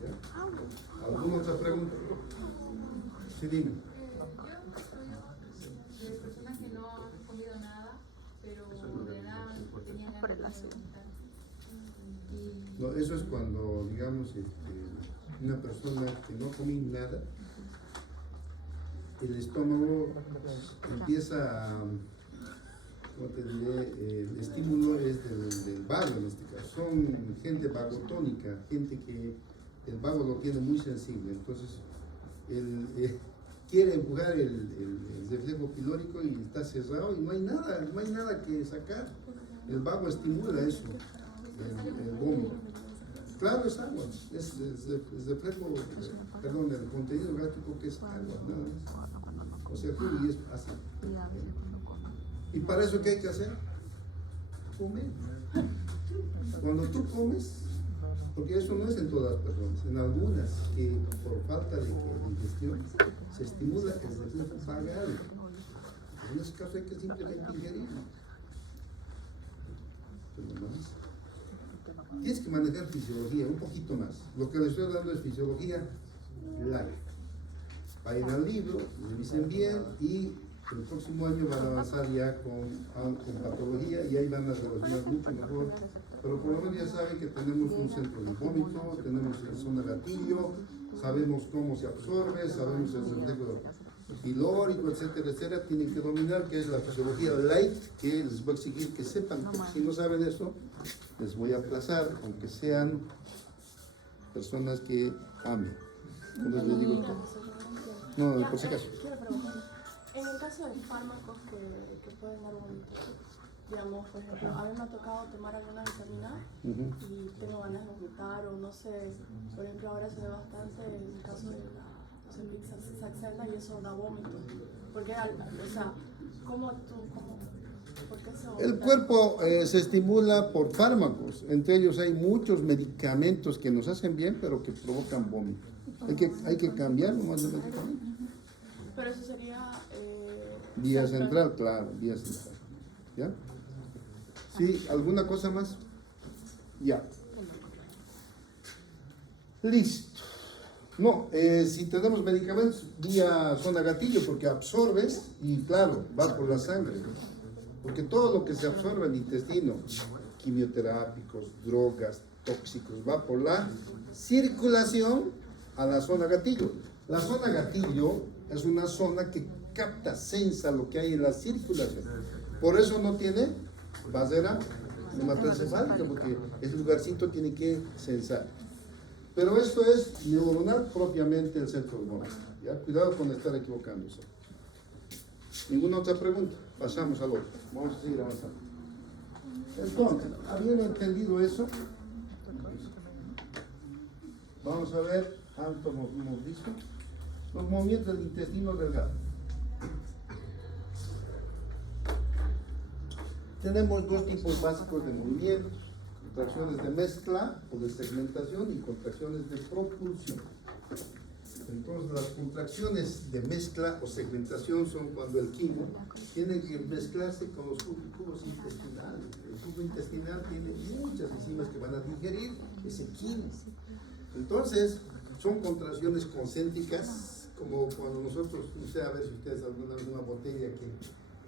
¿Ya? ¿Alguna otra pregunta? Sí, dime. De personas que no han comido nada, pero de edad tenían ganas de vomitar. No, eso es cuando, digamos, una persona que no come nada, el estómago empieza a, ¿cómo te diré? El estímulo es del vago en este caso. Son gente vagotónica, gente que el vago lo tiene muy sensible. Entonces, quiere empujar el reflejo pilórico y está cerrado y no hay nada que sacar. El vago estimula eso, el vómito. Claro, es agua, es reflejo, perdón, el contenido gástrico que es agua, nada más. O sea, y es ácido. ¿Y para eso qué hay que hacer? Comer. Cuando tú comes, porque eso no es en todas las personas, en algunas que por falta de digestión se estimula el reflejo vagal. En ese caso hay que simplemente ingerirlo. Pero no más. Tienes que manejar fisiología, un poquito más. Lo que les estoy dando es fisiología light. Vayan al libro, revisen bien y el próximo año van a avanzar ya con patología y ahí van a relacionar mucho mejor. Pero por lo menos ya saben que tenemos un centro de vómito, tenemos la zona gatillo, sabemos cómo se absorbe, sabemos el reflejo pilórico, etcétera, etcétera. Tienen que dominar qué es la fisiología light, que les voy a exigir que sepan, porque si no saben eso, les voy a aplazar, aunque sean personas que amen. Entonces les digo todo. No, por si acaso. Quiero preguntar, en el caso de los fármacos que pueden dar vómito, digamos, por ejemplo, a mí me ha tocado tomar alguna vitamina Ujú. y tengo ganas de vomitar o no sé, por ejemplo, ahora se ve bastante el caso de la Saxenda y eso da vómito. Porque, o sea, ¿por qué se vomita? El cuerpo se estimula por fármacos, entre ellos hay muchos medicamentos que nos hacen bien pero que provocan vómito. Hay que cambiar nomás de medicamento. Pero eso sería... Vía central, claro, vía central. ¿Ya? ¿Sí? ¿Alguna cosa más? Ya. Listo. No, si tenemos medicamentos, vía zona gatillo, porque absorbes y claro, va por la sangre. Porque todo lo que se absorbe en el intestino, quimioterápicos, drogas, tóxicos, va por la circulación a la zona gatillo. La zona gatillo es una zona que capta, sensa lo que hay en la circulación. Por eso no tiene vasera hematoencefálica, porque ese lugarcito tiene que sensar. Pero esto es neuronal propiamente el centro hormonal. ¿Ya? Cuidado con estar equivocándose. ¿Ninguna otra pregunta? Pasamos al otro. Vamos a seguir avanzando. Entonces, habiendo entendido eso, vamos a ver, tanto hemos visto, los movimientos del intestino delgado. Tenemos dos tipos básicos de movimientos: contracciones de mezcla o de segmentación y contracciones de propulsión. Entonces, las contracciones de mezcla o segmentación son cuando el quimo tiene que mezclarse con los cubos intestinales. El cubo intestinal tiene muchas enzimas que van a digerir ese quimo. Entonces, son contracciones concéntricas, como cuando nosotros, no sé, a ver si ustedes alguna vez una botella que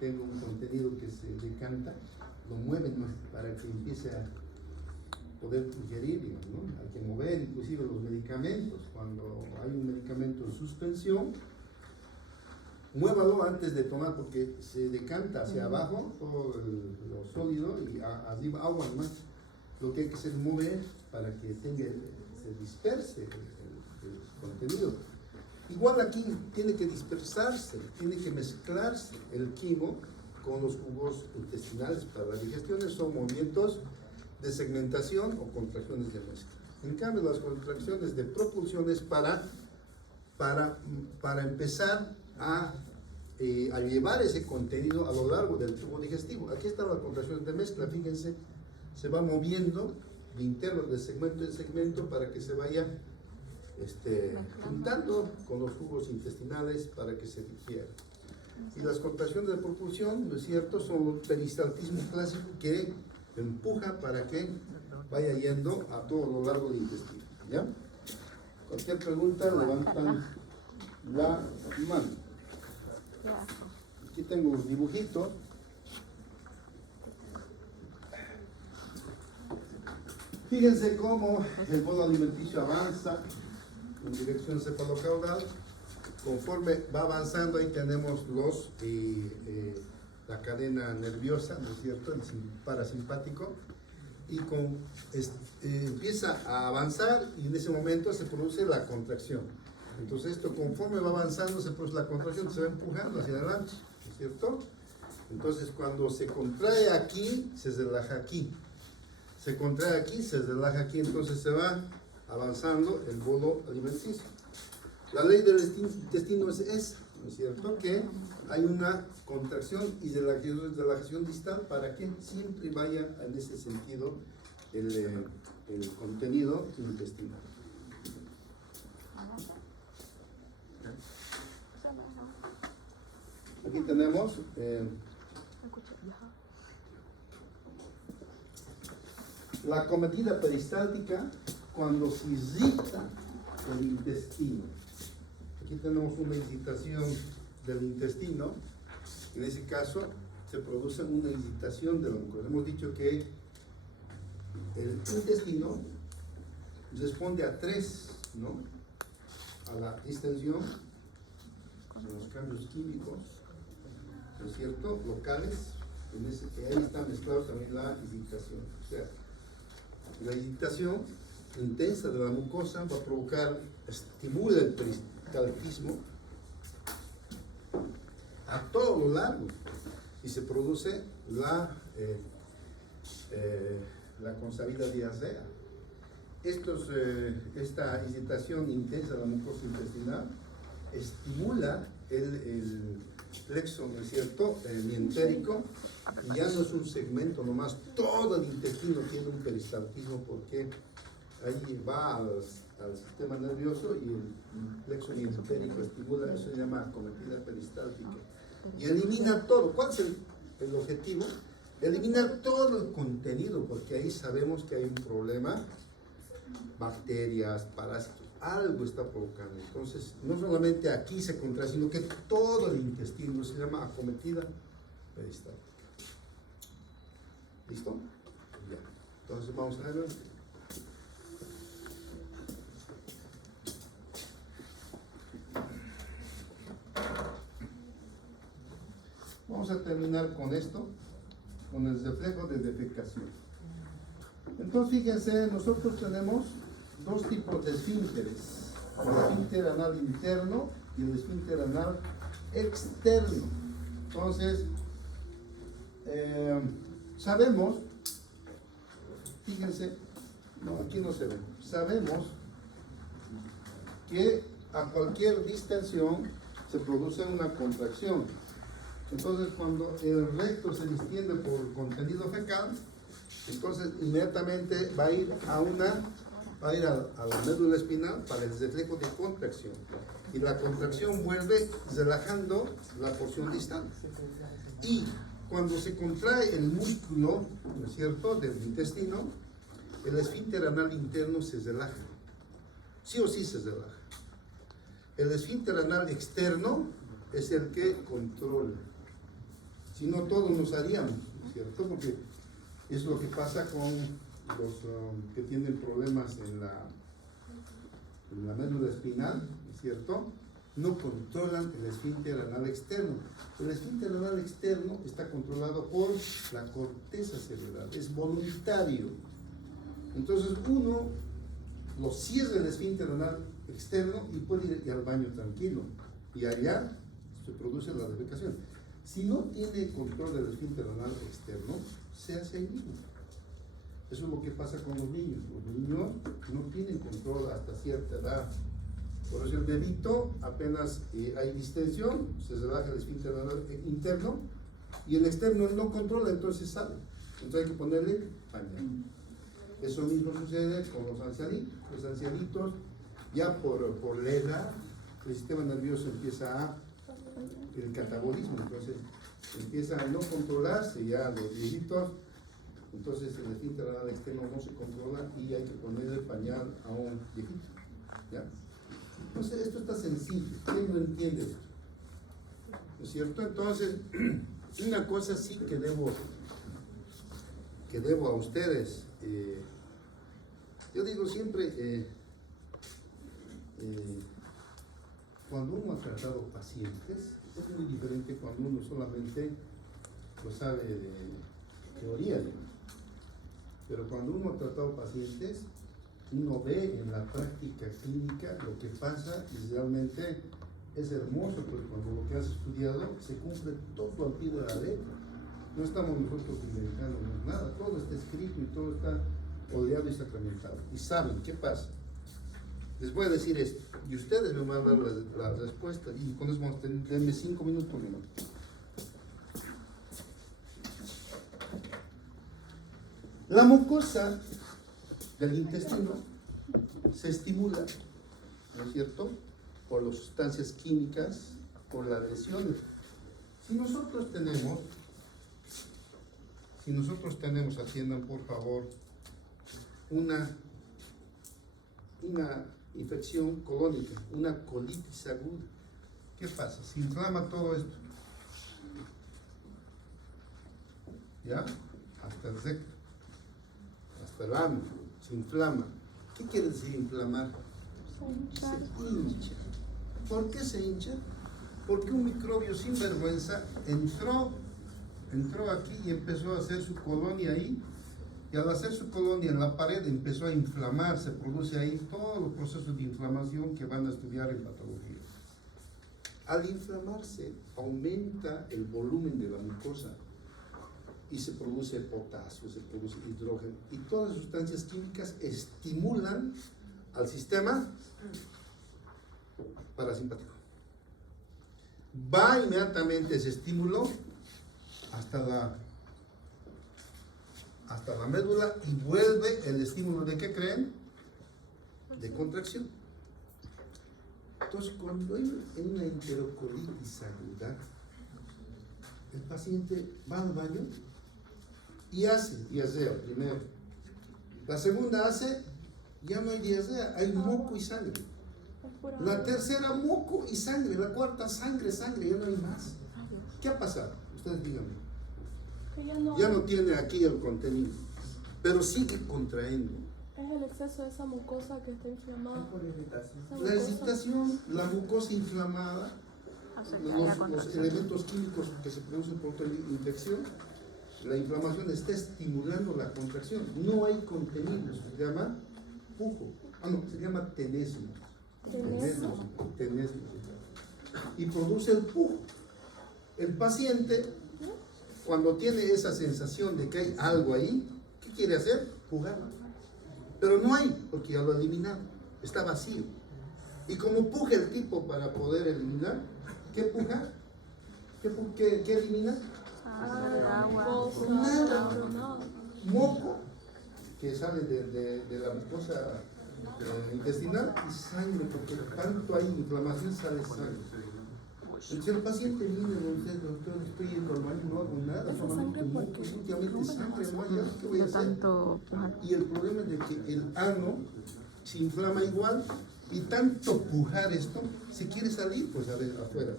tenga un contenido que se decanta, lo mueven más para que empiece a poder digerir, digamos, ¿no? Hay que mover inclusive los medicamentos. Cuando hay un medicamento en suspensión, muévalo antes de tomar, porque se decanta hacia abajo todo lo sólido y arriba agua más. Lo que hay que hacer es mover para que se disperse el contenido. Igual aquí tiene que dispersarse, tiene que mezclarse el quimo con los jugos intestinales para la digestión. Son movimientos de segmentación o contracciones de mezcla. En cambio, las contracciones de propulsión es para empezar a llevar ese contenido a lo largo del tubo digestivo. Aquí están las contracciones de mezcla, fíjense, se va moviendo de interno de segmento en segmento para que se vaya juntando con los jugos intestinales para que se digiera. Y las contracciones de propulsión, ¿no es cierto?, son un peristaltismo clásico que empuja para que vaya yendo a todo lo largo del intestino. ¿Ya? Cualquier pregunta, levantan la mano. Aquí tengo un dibujito. Fíjense cómo el bolo alimenticio avanza en dirección cefalocaudal. Conforme va avanzando, ahí tenemos la cadena nerviosa, ¿no es cierto?, el parasimpático, y empieza a avanzar y en ese momento se produce la contracción. Entonces esto, conforme va avanzando, se produce la contracción, se va empujando hacia adelante, ¿no es cierto? Entonces cuando se contrae aquí, se relaja aquí. Se contrae aquí, se relaja aquí, entonces se va avanzando el bolo alimenticio. La ley del intestino es esa, ¿no es cierto?, que hay una contracción y relajación distal para que siempre vaya en ese sentido el contenido intestinal. Aquí tenemos la acometida peristáltica cuando se irrita el intestino. Aquí tenemos una irritación del intestino. En ese caso se produce una irritación de la mucosa. Hemos dicho que el intestino responde a tres, ¿no? A la distensión, a los cambios químicos, ¿no es cierto?, locales. En ese que ahí está mezclado también la irritación. O sea, la irritación intensa de la mucosa va a provocar, estimula el peristaltismo a todo lo largo y se produce la la consabida diarrea. Esta irritación intensa de la mucosa intestinal estimula el plexo, ¿no es cierto?, el mientérico, y ya no es un segmento nomás, todo el intestino tiene un peristaltismo porque ahí va al sistema nervioso y el plexo mientérico estimula, eso se llama acometida peristáltica, y elimina todo. ¿Cuál es el objetivo? Eliminar todo el contenido, porque ahí sabemos que hay un problema, bacterias, parásitos, algo está provocando. Entonces, no solamente aquí se contrae, sino que todo el intestino se llama acometida peristáltica. ¿Listo? Ya. Entonces vamos a ver. Vamos a terminar con esto, con el reflejo de defecación. Entonces, fíjense, nosotros tenemos dos tipos de esfínteres: el esfínter anal interno y el esfínter anal externo. Entonces, sabemos, fíjense, no, aquí no se ve, sabemos que a cualquier distensión se produce una contracción. Entonces, cuando el recto se distiende por contenido fecal, entonces inmediatamente va a ir a la médula espinal para el reflejo de contracción, y la contracción vuelve relajando la porción distal, y cuando se contrae el músculo, ¿no es cierto?, del intestino, el esfínter anal interno se relaja, sí o sí se relaja. El esfínter anal externo es el que controla, si no todos nos haríamos, ¿no es cierto?, porque es lo que pasa con los que tienen problemas en la médula espinal, ¿no es cierto?, no controlan el esfínter anal externo. El esfínter anal externo está controlado por la corteza cerebral, es voluntario. Entonces uno lo cierra el esfínter anal externo y puede ir al baño tranquilo, y allá se produce la defecación. Si no tiene control del esfínter anal externo, se hace ahí mismo. Eso es lo que pasa con los niños. Los niños no tienen control hasta cierta edad. Por eso el bebito, apenas hay distensión, se relaja el esfínter anal interno, y el externo no controla, entonces sale. Entonces hay que ponerle pañal. Eso mismo sucede con los ancianitos. Los ancianitos, ya por la edad, el sistema nervioso empieza el catabolismo, entonces empieza a no controlarse ya los viejitos. Entonces el esfínter anal externo no se controla y hay que ponerle pañal a un viejito, ¿ya? Entonces esto está sencillo, ¿quién no entiende esto? ¿No es cierto? Entonces, una cosa sí que debo a ustedes, yo digo siempre, cuando uno ha tratado pacientes, es muy diferente cuando uno solamente lo sabe de teoría, digamos. Pero cuando uno ha tratado pacientes, uno ve en la práctica clínica lo que pasa, y realmente es hermoso, porque cuando lo que has estudiado se cumple todo al pie de la letra. No estamos nosotros inventándonos nada, todo está escrito y todo está odiado y sacramentado. Y saben qué pasa. Les voy a decir esto, y ustedes me van a dar la respuesta, y con eso vamos a tener, denme 5 minutos, ¿no? La mucosa del intestino se estimula, ¿no es cierto?, por las sustancias químicas, por las lesiones. Si nosotros tenemos, atiendan por favor, una infección colónica, una colitis aguda, ¿qué pasa? Se inflama todo esto, ¿ya? Hasta el recto, hasta el ano, se inflama. ¿Qué quiere decir inflamar? Se hincha. ¿Por qué se hincha? Porque un microbio sin vergüenza entró aquí y empezó a hacer su colonia ahí, y al hacer su colonia en la pared empezó a inflamar, se produce ahí todos los procesos de inflamación que van a estudiar en patología. Al inflamarse aumenta el volumen de la mucosa, y se produce potasio, se produce hidrógeno, y todas las sustancias químicas estimulan al sistema parasimpático. Va inmediatamente ese estímulo hasta la médula y vuelve el estímulo de ¿qué creen? De contracción. Entonces, cuando hay una enterocolitis aguda, el paciente va al baño y hace diarrea primero. La segunda hace, ya no hay diarrea, hay moco y sangre. La tercera, moco y sangre. La cuarta, sangre, ya no hay más. ¿Qué ha pasado? Ustedes díganme. Que Ya no tiene aquí el contenido, pero sigue contrayendo. es el exceso de esa mucosa que está inflamada. La excitación, la mucosa inflamada, los elementos químicos que se producen por la infección, la inflamación está estimulando la contracción. No hay contenido, se llama pujo. Se llama tenesmo. Tenesmo. Y produce el pujo. El paciente, cuando tiene esa sensación de que hay algo ahí, ¿qué quiere hacer? Pujar. Pero no hay, porque ya lo ha eliminado. Está vacío. Y como puja el tipo para poder eliminar, ¿qué puja? ¿Qué elimina? Nada. Moco, que sale de la mucosa intestinal, y sangre, porque tanto hay inflamación, sale sangre. Entonces el paciente viene y dice, doctor, estoy yendo al baño, no hago nada, solamente moco, últimamente sangre, no hay nada, ¿qué voy a hacer? Y el problema es de que el ano se inflama igual, y tanto pujar esto, se quiere salir, pues a ver, afuera.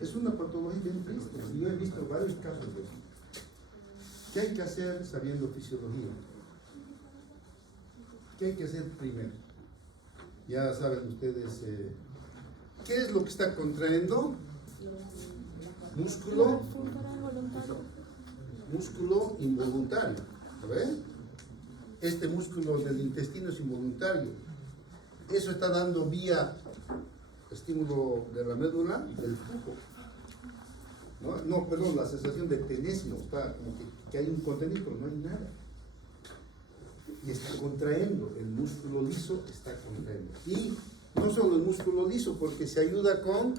Es una patología bien triste, y yo he visto varios casos de eso. ¿Qué hay que hacer sabiendo fisiología? ¿Qué hay que hacer primero? Ya saben ustedes, ¿qué es lo que está contrayendo? Músculo involuntario. ¿Ven? Este músculo del intestino es involuntario. Eso está dando vía estímulo de la médula del pujo. No, perdón, la sensación de tenesmo, está como que hay un contenido, pero no hay nada. Y está contrayendo, el músculo liso está contrayendo. Y no solo el músculo liso, porque se ayuda con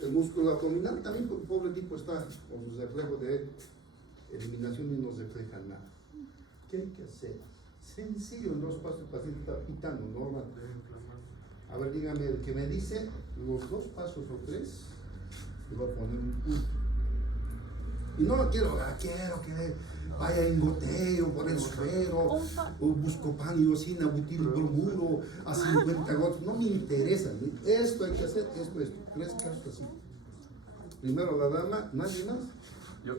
el músculo abdominal, también el pobre tipo está con sus reflejos de eliminación y no refleja nada. ¿Qué hay que hacer? Sencillo, en 2 pasos el paciente está pitando, normal. A ver, dígame, el que me dice los 2 pasos o 3, le voy a poner un punto. Y no lo quiero que vaya en goteo por el suero, o buscopan y ocina, butil bromuro, a 50 gotas. No me interesa. Esto hay que hacer, esto. 3 casos así. Primero la dama, ¿nadie más? Yo.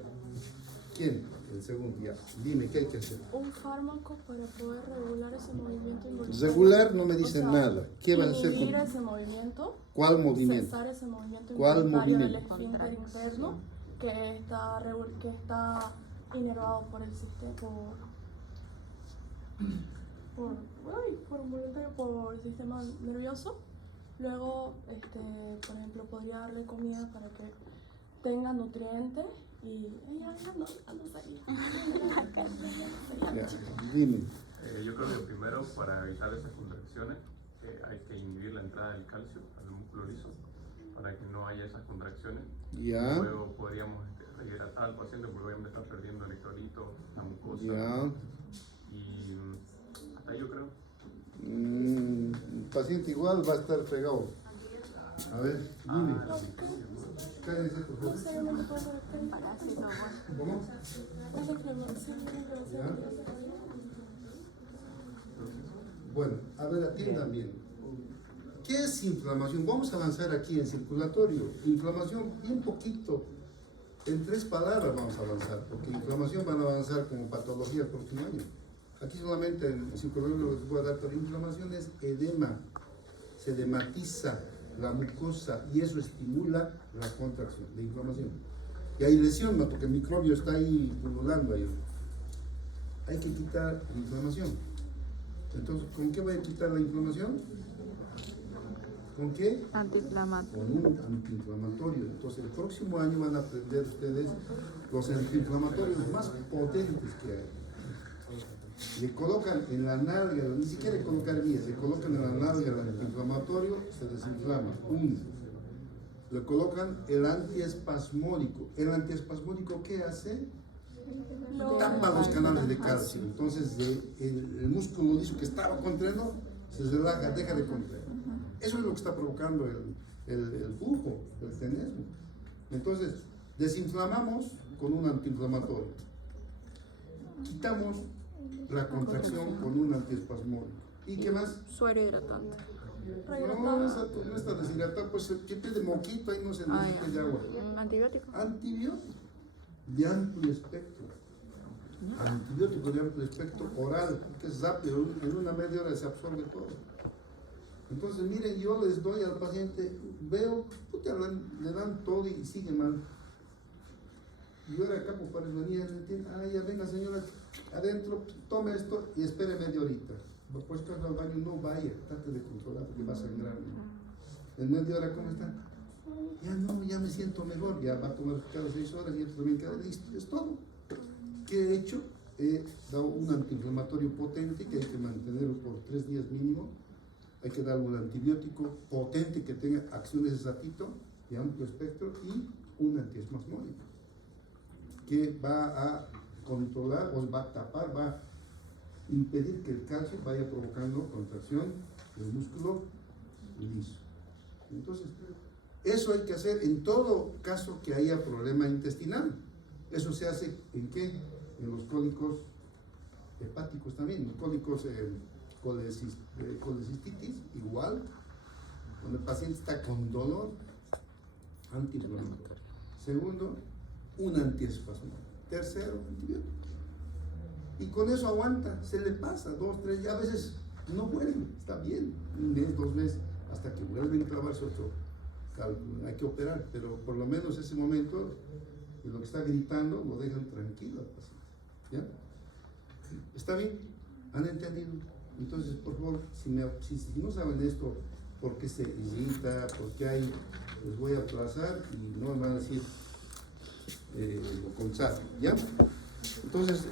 ¿Quién? El segundo, ya. Dime, ¿qué hay que hacer? Un fármaco para poder regular ese movimiento involuntario. Regular no me dice nada. ¿Qué vas a hacer con inhibir ese movimiento? ¿Cuál movimiento? Cesar ese movimiento ¿Cuál involuntario del movimiento? esfínter interno que está inervado por el sistema, por el sistema nervioso. Luego, por ejemplo, podría darle comida para que tenga nutrientes y ella no salía. Ya, dime. Yo creo que primero, para evitar esas contracciones, hay que inhibir la entrada del calcio al músculo liso para que no haya esas contracciones. Ya. Luego podríamos rehidratar al paciente porque obviamente está perdiendo electrolitos, la mucosa. Ya. Y hasta ahí yo creo. El paciente igual va a estar fregado. A ver, dime. Cállese, por favor. ¿Cómo? ¿Ya? Bueno, a ver, atiendan bien. ¿Qué es inflamación? Vamos a avanzar aquí en circulatorio. Inflamación, bien poquito. En 3 palabras vamos a avanzar, porque inflamación van a avanzar como patología el próximo año. Aquí solamente en circulatorio les voy a dar, pero inflamación es edema. Se edematiza la mucosa y eso estimula la contracción de inflamación. Y hay lesión, ¿no? Porque el microbio está ahí pululando ahí. Hay que quitar la inflamación. Entonces, ¿con qué voy a quitar la inflamación? ¿Con qué? Antiinflamatorio. Con un antiinflamatorio. Entonces el próximo año van a aprender ustedes los antiinflamatorios más potentes que hay. Le colocan en la nalga, ni siquiera le colocan vías, le colocan en la nalga el antiinflamatorio, se desinflama. Le colocan el antiespasmódico. ¿El antiespasmódico qué hace? Tapa los canales de calcio. Entonces el músculo liso que estaba contraendo se relaja, deja de contraer. Eso es lo que está provocando el flujo, el tenesmo. Entonces, desinflamamos con un antiinflamatorio. Quitamos la contracción con un antiespasmódico. ¿Y qué más? Suero hidratante. No, no está deshidratado, pues que pide moquito, ahí no se necesita de agua. Antibiótico. Antibiótico de amplio espectro. Antibiótico de amplio espectro oral, que es rápido, en una media hora se absorbe todo. Entonces, miren, yo les doy al paciente, veo, puta, le dan todo y sigue mal. Y ahora acá, pues, para venir, ya venga señora, adentro, tome esto y espere media horita. Después que al baño, no vaya, trate de controlar porque va a sangrar. En media hora, ¿cómo está? Ya no, ya me siento mejor, ya va a tomar cada 6 horas y esto también queda listo, es todo. ¿Qué he hecho? He dado un antiinflamatorio potente que hay que mantenerlo por 3 días mínimo. Hay que darle un antibiótico potente que tenga acciones de ratito de amplio espectro y un antiespasmódico que va a controlar o va a tapar, va a impedir que el calcio vaya provocando contracción del músculo liso. Entonces, eso hay que hacer en todo caso que haya problema intestinal. Eso se hace ¿en qué? En los cólicos hepáticos también, los cólicos colecistitis, igual, cuando el paciente está con dolor, antiinflamatorio. Segundo, un antiespasmódico. Tercero, antibiótico. Y con eso aguanta, se le pasa 2, 3, ya a veces no vuelve, está bien, 1 mes, 2 meses, hasta que vuelven a clavarse otro cálculo. Hay que operar, pero por lo menos ese momento, lo que está gritando, lo dejan tranquilo al paciente. ¿Ya? ¿Está bien? ¿Han entendido? Entonces, por favor, si no saben esto, por qué se irrita, por qué hay, les voy a aplazar y no me van a decir con sal, ¿ya? Entonces,